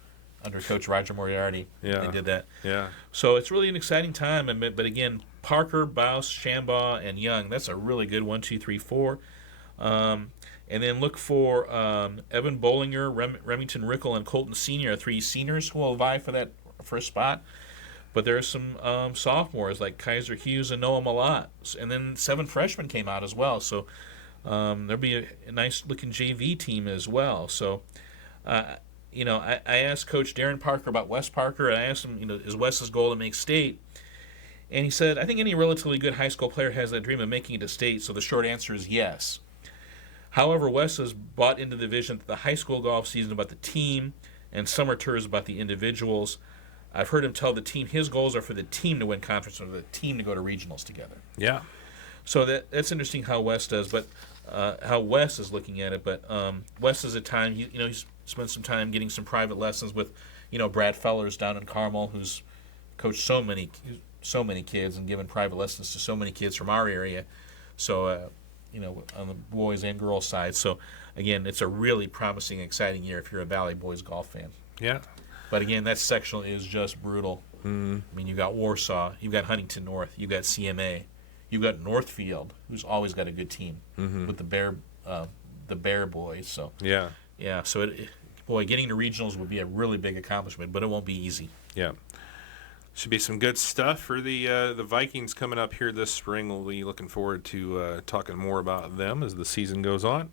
under Coach Roger Moriarty. Yeah. They did that. Yeah. So it's really an exciting time. But, again, Parker, Baus, Shambaugh, and Young, that's a really good 1, 2, 3, 4. And then look for Evan Bollinger, Remington Rickle, and Colton Sr., 3 seniors who will vie for that first spot. But there are some sophomores like Kaiser Hughes and Noah Malat. And then 7 freshmen came out as well. So there'll be a nice-looking JV team as well. So, I asked Coach Darren Parker about Wes Parker. I asked him, is Wes's goal to make state? And he said, I think any relatively good high school player has that dream of making it to state. So the short answer is yes. However, Wes has bought into the vision that the high school golf season is about the team and summer tour is about the individuals. I've heard him tell the team his goals are for the team to win conference and for the team to go to regionals together. Yeah. So that's interesting how Wes does, but how Wes is looking at it. But Wes is a time he's spent some time getting some private lessons with Brad Fellers down in Carmel, who's coached so many kids and given private lessons to so many kids from our area. So. On the boys and girls side. So, again, it's a really promising, exciting year if you're a Valley Boys golf fan. Yeah. But, again, that sectional is just brutal. I mean, you've got Warsaw, you've got Huntington North, you've got CMA, you've got Northfield, who's always got a good team with the Bear Boys. So, yeah. So, getting to regionals would be a really big accomplishment, but it won't be easy. Yeah. Should be some good stuff for the Vikings coming up here this spring. We'll be looking forward to talking more about them as the season goes on.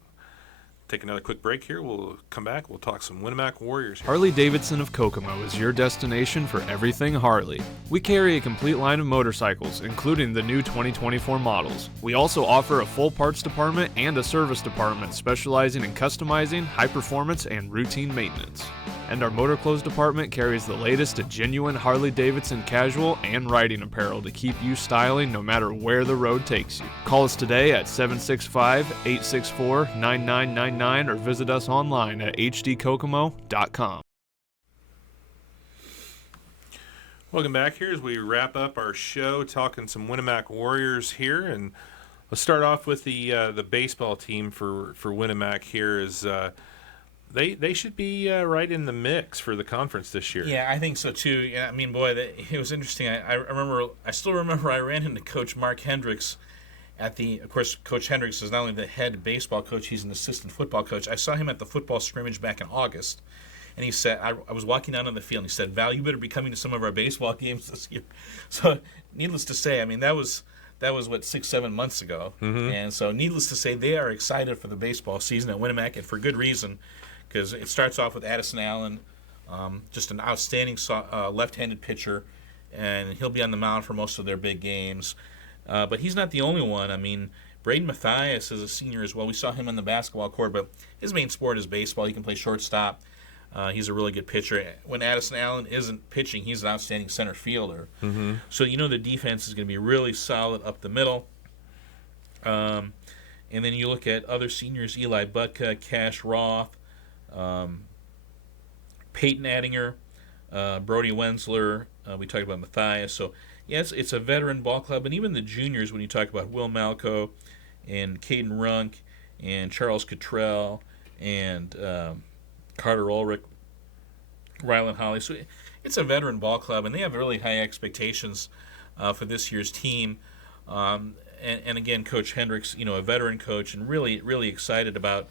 Take another quick break here. We'll come back. We'll talk some Winamac Warriors. Harley-Davidson of Kokomo is your destination for everything Harley. We carry a complete line of motorcycles, including the new 2024 models. We also offer a full parts department and a service department specializing in customizing, high performance, and routine maintenance. And our motor clothes department carries the latest in genuine Harley-Davidson casual and riding apparel to keep you styling no matter where the road takes you. Call us today at 765-864-9999 or visit us online at hdkokomo.com. Welcome back here as we wrap up our show, talking some Winamac Warriors here, and let's start off with the baseball team for Winamac here. Is they should be right in the mix for the conference this year. Yeah, I think so too. Yeah, I mean, boy, it was interesting. I still remember I ran into Coach Mark Hendricks of course, Coach Hendricks is not only the head baseball coach, he's an assistant football coach. I saw him at the football scrimmage back in August, and he said, I was walking down on the field, and he said, Val, you better be coming to some of our baseball games this year. So, needless to say, I mean, that was that was 6-7 months ago. And so, needless to say, they are excited for the baseball season at Winnemac, and for good reason, because it starts off with Addison Allen, just an outstanding left-handed pitcher, and he'll be on the mound for most of their big games. But he's not the only one. I mean, Braden Mathias is a senior as well. We saw him on the basketball court, but his main sport is baseball. He can play shortstop. He's a really good pitcher. When Addison Allen isn't pitching, he's an outstanding center fielder. So the defense is going to be really solid up the middle. And then you look at other seniors: Eli Butka, Cash Roth, Peyton Addinger, Brody Wensler. We talked about Mathias. So yes, it's a veteran ball club, and even the juniors, when you talk about Will Malco and Caden Runk and Charles Cottrell and Carter Ulrich, Rylan Holly. So it's a veteran ball club, and they have really high expectations for this year's team. And again, Coach Hendricks, a veteran coach, and really, really excited about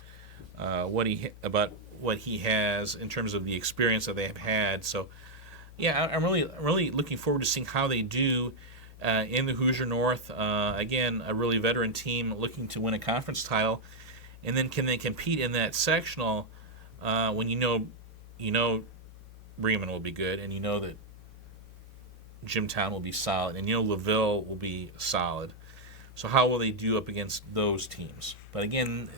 what he has in terms of the experience that they have had. So, yeah, I'm really looking forward to seeing how they do in the Hoosier North. Again, a really veteran team looking to win a conference title, and then can they compete in that sectional when you know Bremen will be good, and you know that Jimtown will be solid, and LaVille will be solid. So how will they do up against those teams? But again,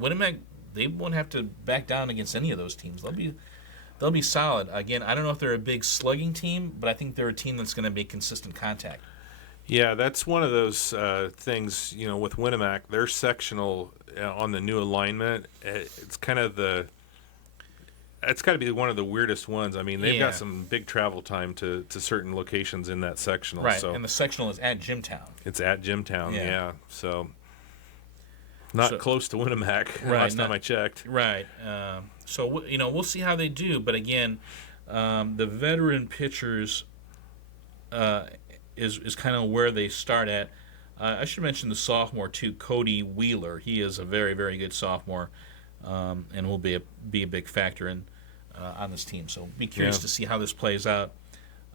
Winnemac, they won't have to back down against any of those teams. They'll be solid. Again, I don't know if they're a big slugging team, but I think they're a team that's going to make consistent contact. Yeah, that's one of those things, with Winnemac, their sectional on the new alignment, it's kind of it's got to be one of the weirdest ones. I mean, they've got some big travel time to certain locations in that sectional. Right, so and the sectional is at Jimtown. It's at Jimtown, yeah. So not close to Winnemac last time I checked. Right. So we'll see how they do. But again, the veteran pitchers is kind of where they start at. I should mention the sophomore too, Cody Wheeler. He is a very, very good sophomore, and will be a big factor on this team. So be curious to see how this plays out,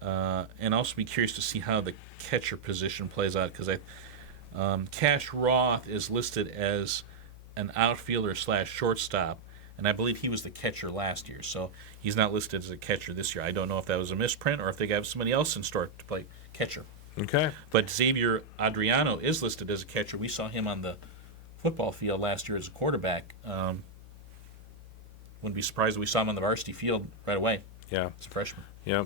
and also be curious to see how the catcher position plays out, because Cash Roth is listed as an outfielder / shortstop, and I believe he was the catcher last year, so he's not listed as a catcher this year. I don't know if that was a misprint or if they got somebody else in store to play catcher. Okay. But Xavier Adriano is listed as a catcher. We saw him on the football field last year as a quarterback. Wouldn't be surprised if we saw him on the varsity field right away. Yeah. As a freshman. Yeah.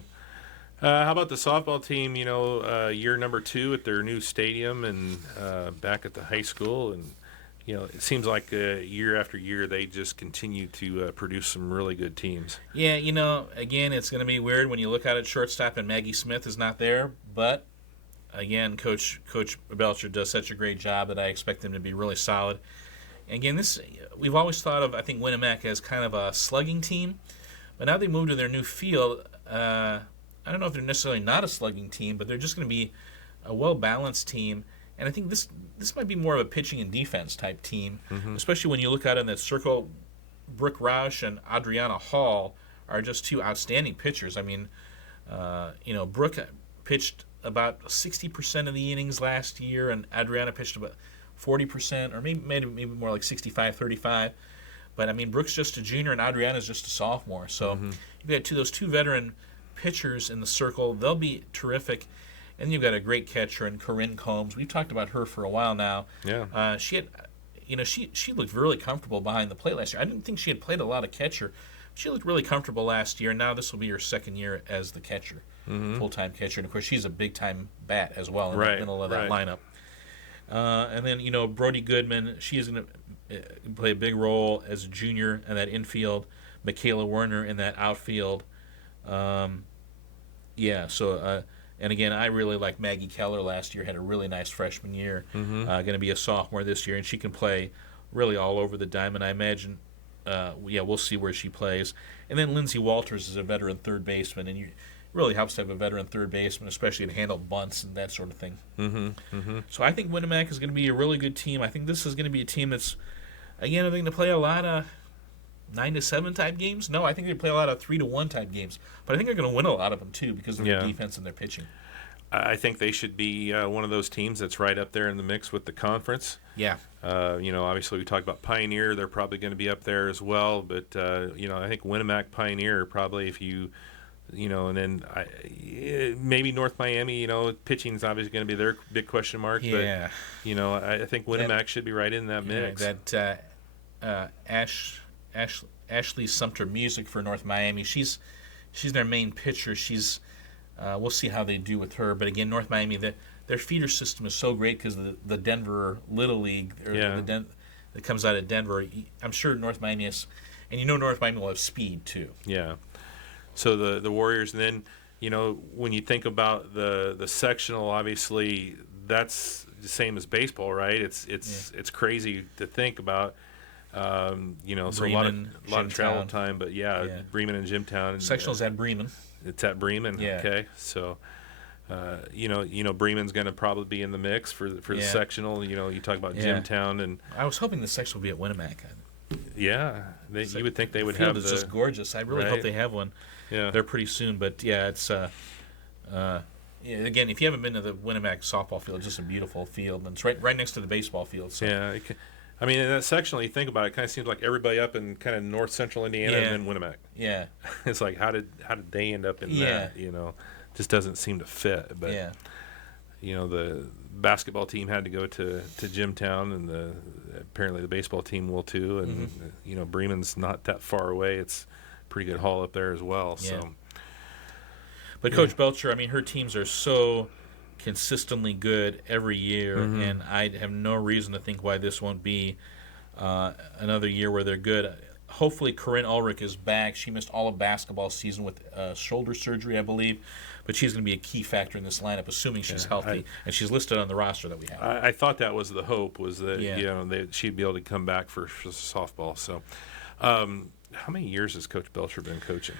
How about the softball team, year number 2 at their new stadium and back at the high school? And, it seems like year after year they just continue to produce some really good teams. Yeah, again, it's going to be weird when you look out at shortstop and Maggie Smith is not there. But, again, Coach Belcher does such a great job that I expect them to be really solid. And again, we've always thought of, I think, Winnemac as kind of a slugging team. But now they move to their new field. I don't know if they're necessarily not a slugging team, but they're just going to be a well-balanced team. And I think this might be more of a pitching and defense type team, especially when you look out in that circle. Brooke Roush and Adriana Hall are just two outstanding pitchers. I mean, Brooke pitched about 60% of the innings last year, and Adriana pitched about 40%, or maybe more like 65-35. But, I mean, Brooke's just a junior, and Adriana's just a sophomore. So you've got those two veteran pitchers in the circle. They'll be terrific. And you've got a great catcher in Corinne Combs. We've talked about her for a while now. Yeah. She had, she looked really comfortable behind the plate last year. I didn't think she had played a lot of catcher. She looked really comfortable last year. Now this will be her second year as the catcher, full-time catcher. And, of course, she's a big-time bat as well in the middle of that lineup. And then, Brody Goodman, she is going to play a big role as a junior in that infield. Michaela Werner in that outfield. And again, I really like Maggie Keller last year, had a really nice freshman year. Going to be a sophomore this year, and she can play really all over the diamond. I imagine, we'll see where she plays. And then Lindsay Walters is a veteran third baseman, and it really helps to have a veteran third baseman, especially to handle bunts and that sort of thing. So I think Winnemac is going to be a really good team. I think this is going to be a team that's, again, they're going to play a lot of 9-7 type games. No, I think they play a lot of 3-1 type games. But I think they're going to win a lot of them too because of their defense and their pitching. I think they should be one of those teams that's right up there in the mix with the conference. Yeah. Obviously we talked about Pioneer; they're probably going to be up there as well. But I think Winamac, Pioneer, probably if you, and then maybe North Miami. Pitching is obviously going to be their big question mark. Yeah. But I think Winamac should be right in that mix. Ashley Sumter Music for North Miami. She's their main pitcher. We'll see how they do with her. But again, North Miami, their feeder system is so great because the Denver Little League that comes out of Denver. I'm sure North Miami is, and North Miami will have speed too. Yeah. So the Warriors, and then when you think about the sectional, obviously that's the same as baseball, right? It's crazy to think about. So Bremen, a lot of travel Jimtown. time, but Bremen and Jimtown. Sectional's at Bremen. It's at Bremen. Yeah. Okay. So, Bremen's going to probably be in the mix for the sectional. You talk about Yeah. Jimtown, and I was hoping the section would be at Winamac. you would think they would The field have is just gorgeous. I really hope right. they have one. Yeah. There pretty soon. But it's again, if you haven't been to the Winamac softball field, it's just a beautiful field, and it's right next to the baseball field. So. Yeah. In that sectional, you think about it, it kind of seems like everybody up in kind of north central Indiana Yeah. and then Winamac. Yeah. It's like how did they end up in Yeah. that? Just doesn't seem to fit. But Yeah. the basketball team had to go to Jimtown, and apparently the baseball team will too. And Bremen's not that far away. It's a pretty good haul up there as well. Yeah. So, But Coach Belcher, her teams are so consistently good every year, and I have no reason to think why this won't be another year where they're good. Hopefully, Corinne Ulrich is back. She missed all of basketball season with shoulder surgery, I believe, but she's going to be a key factor in this lineup, assuming she's healthy, and she's listed on the roster that we have. I thought that was the hope, was that Yeah. she'd be able to come back for softball. So, how many years has Coach Belcher been coaching?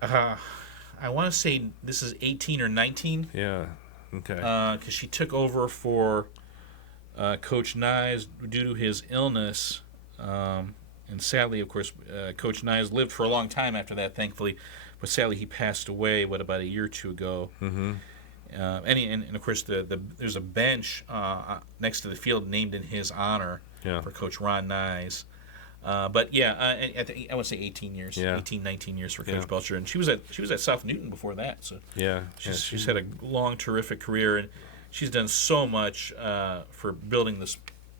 I want to say this is 18 or 19. Yeah. Okay. Because she took over for Coach Nyes due to his illness. And sadly, of course, Coach Nyes lived for a long time after that, thankfully. But sadly, he passed away, about a year or two ago. Mm-hmm. And of course, there's a bench next to the field named in his honor for Coach Ron Nyes. But I would say 18 years, 18, 19 years for Coach Belcher, and she was at South Newton before that. So she's had a long, terrific career, and she's done so much for building this,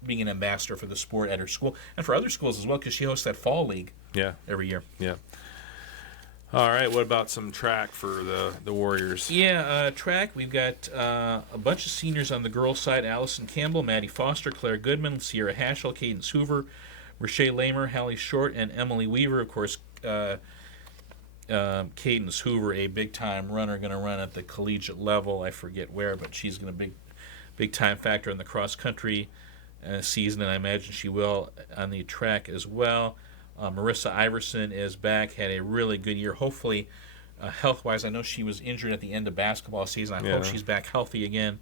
being an ambassador for the sport at her school and for other schools as well, because she hosts that fall league every year. Yeah. All right. What about some track for the Warriors? Yeah, track. We've got a bunch of seniors on the girls' side: Allison Campbell, Maddie Foster, Claire Goodman, Sierra Haschel, Cadence Hoover, Rashay Lamer, Hallie Short, and Emily Weaver. Of course, Cadence Hoover, a big-time runner, going to run at the collegiate level. I forget where, but she's going to big-time factor in the cross-country season, and I imagine she will on the track as well. Marissa Iverson is back, had a really good year. Hopefully, health-wise, I know she was injured at the end of basketball season. I hope she's back healthy again.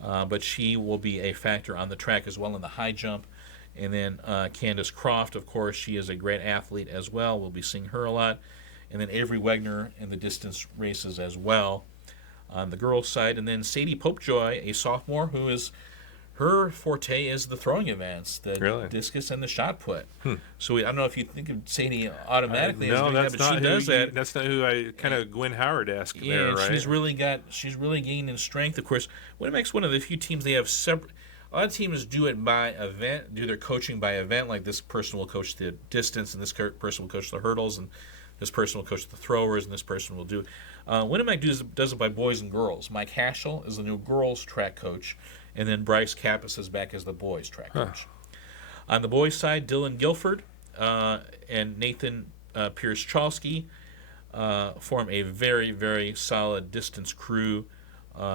But she will be a factor on the track as well in the high jump. And then Candace Croft, of course, she is a great athlete as well. We'll be seeing her a lot. And then Avery Wegner in the distance races as well on the girls' side. And then Sadie Popejoy, a sophomore, who is, her forte is the throwing events, the discus and the shot put. So I don't know if you think of Sadie automatically as doing that, but she does that. That's not who I kind of Gwen Howard-esque Yeah, there, right? she's really gained in strength. Of course, Winamac's one of the few teams they have separate. A lot of teams do it by event, do their coaching by event. Like this person will coach the distance, and this person will coach the hurdles, and this person will coach the throwers, and this person will do. Winamac does it by boys and girls. Mike Haschel is the new girls track coach, and then Bryce Kappas is back as the boys track coach. On the boys' side, Dylan Guilford and Nathan Pierce-Chalsky form a very, very solid distance crew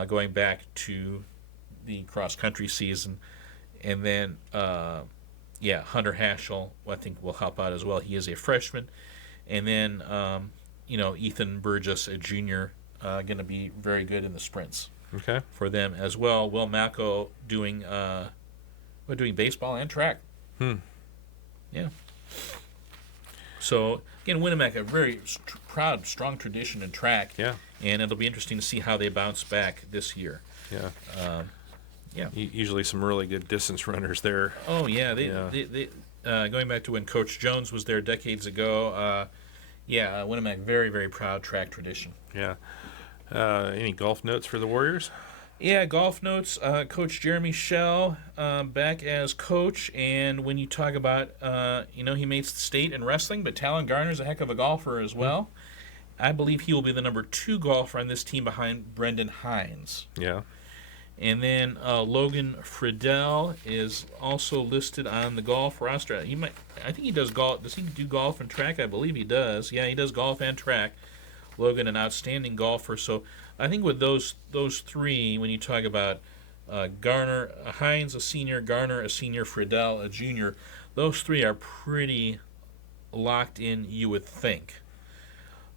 going back to the cross-country season. And then, Hunter Haschel, I think, will help out as well. He is a freshman. And then, Ethan Burgess, a junior, going to be very good in the sprints for them as well. Will Malco doing baseball and track. Yeah. So again, Winamac, a very proud, strong tradition in track. Yeah. And it'll be interesting to see how they bounce back this year. Yeah. Yeah. Usually some really good distance runners there. Oh yeah, Yeah. they going back to when Coach Jones was there decades ago. Winamac, very, very proud track tradition. Yeah. Any golf notes for the Warriors? Yeah, golf notes. Coach Jeremy Schell back as coach, and when you talk about, he made state in wrestling, but Talon Garner's a heck of a golfer as well. I believe he will be the number 2 golfer on this team behind Brendan Hines. Yeah. And then Logan Friedel is also listed on the golf roster. I think he does golf. Does he do golf and track? I believe he does. Yeah, he does golf and track. Logan, an outstanding golfer. So I think with those 3, when you talk about Garner, Hines, a senior, Garner, a senior, Friedel, a junior, those 3 are pretty locked in, you would think.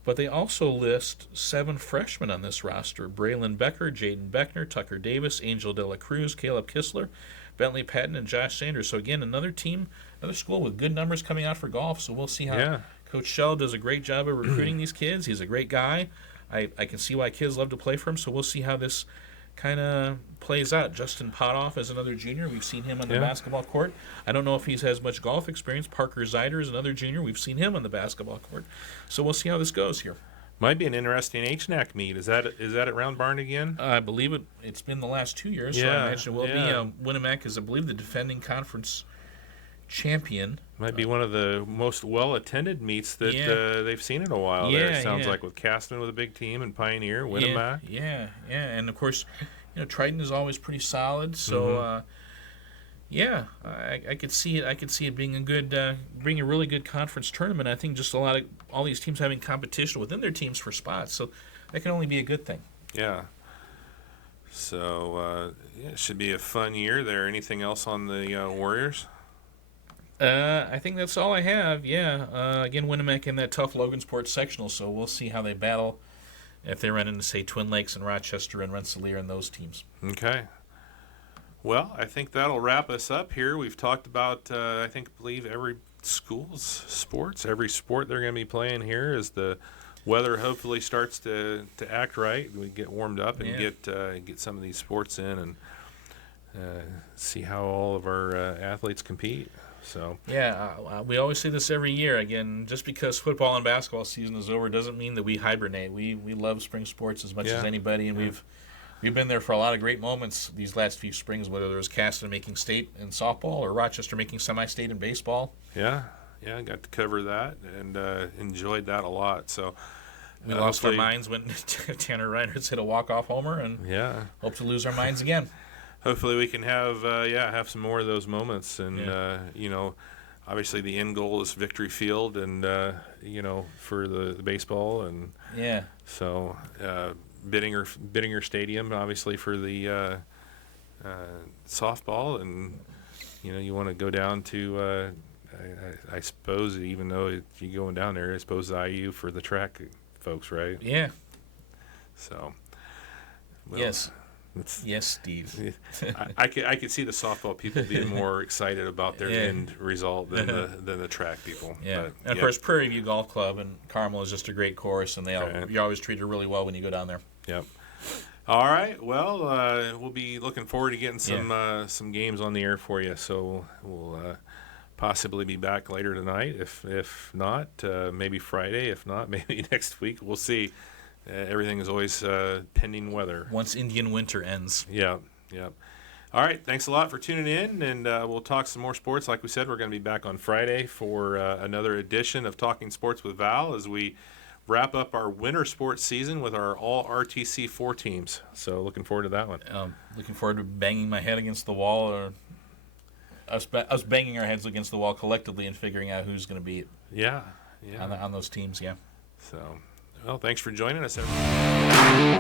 But they also list 7 freshmen on this roster: Braylon Becker, Jaden Beckner, Tucker Davis, Angel De La Cruz, Caleb Kistler, Bentley Patton, and Josh Sanders. So again, another school with good numbers coming out for golf. So we'll see how Coach Schell does a great job of recruiting these kids. He's a great guy. I can see why kids love to play for him. So we'll see how this kind of plays out. Justin Potoff is another junior. We've seen him on the basketball court. I don't know if he has much golf experience. Parker Zeider is another junior. We've seen him on the basketball court. So we'll see how this goes here. Might be an interesting HNAC meet. Is that at Round Barn again? I believe it's been the last 2 years, so I imagine it will be. Winamac is, I believe, the defending conference champion. Might be one of the most well-attended meets that they've seen in a while. There it sounds like, with Caston with a big team and Pioneer, Winamac. Yeah, and of course, Triton is always pretty solid. So, I could see it. I could see it being being a really good conference tournament. I think just all these teams having competition within their teams for spots. So that can only be a good thing. Yeah. So it should be a fun year there. Anything else on the Warriors? I think that's all I have. Yeah. Again, Winamac in that tough Logansport sectional, so we'll see how they battle if they run into, say, Twin Lakes and Rochester and Rensselaer and those teams. Okay. Well, I think that'll wrap us up here. We've talked about, I believe every school's sports, every sport they're going to be playing here as the weather hopefully starts to act right. We get warmed up and get some of these sports in and see how all of our athletes compete. So we always say this every year. Again, just because football and basketball season is over doesn't mean that we hibernate. We love spring sports as much as anybody, and we've been there for a lot of great moments these last few springs. Whether there was Caston making state in softball or Rochester making semi-state in baseball. Yeah, I got to cover that and enjoyed that a lot. So we lost our minds when Tanner Reinhardt hit a walk-off homer, and hope to lose our minds again. Hopefully we can have some more of those moments, and obviously the end goal is Victory Field, and for the baseball, and so Bittinger Stadium obviously for the softball, and you want to go down to I suppose, even though you're going down there, I suppose the IU for the track folks, right? Yeah. So. Yes, Steve. I could see the softball people being more excited about their end result than the track people. Yeah, but, and of course Prairie View Golf Club and Carmel is just a great course, and you're always treated really well when you go down there. Yep. All right. Well, we'll be looking forward to getting some games on the air for you. So we'll possibly be back later tonight. If not, maybe Friday. If not, maybe next week. We'll see. Everything is always pending weather. Once Indian winter ends. Yeah. All right. Thanks a lot for tuning in, and we'll talk some more sports. Like we said, we're going to be back on Friday for another edition of Talking Sports with Val as we wrap up our winter sports season with our all RTC 4 teams. So looking forward to that one. Looking forward to banging my head against the wall, or us banging our heads against the wall collectively and figuring out who's going to beat. Yeah. On those teams. Yeah. So. Well, thanks for joining us, everyone.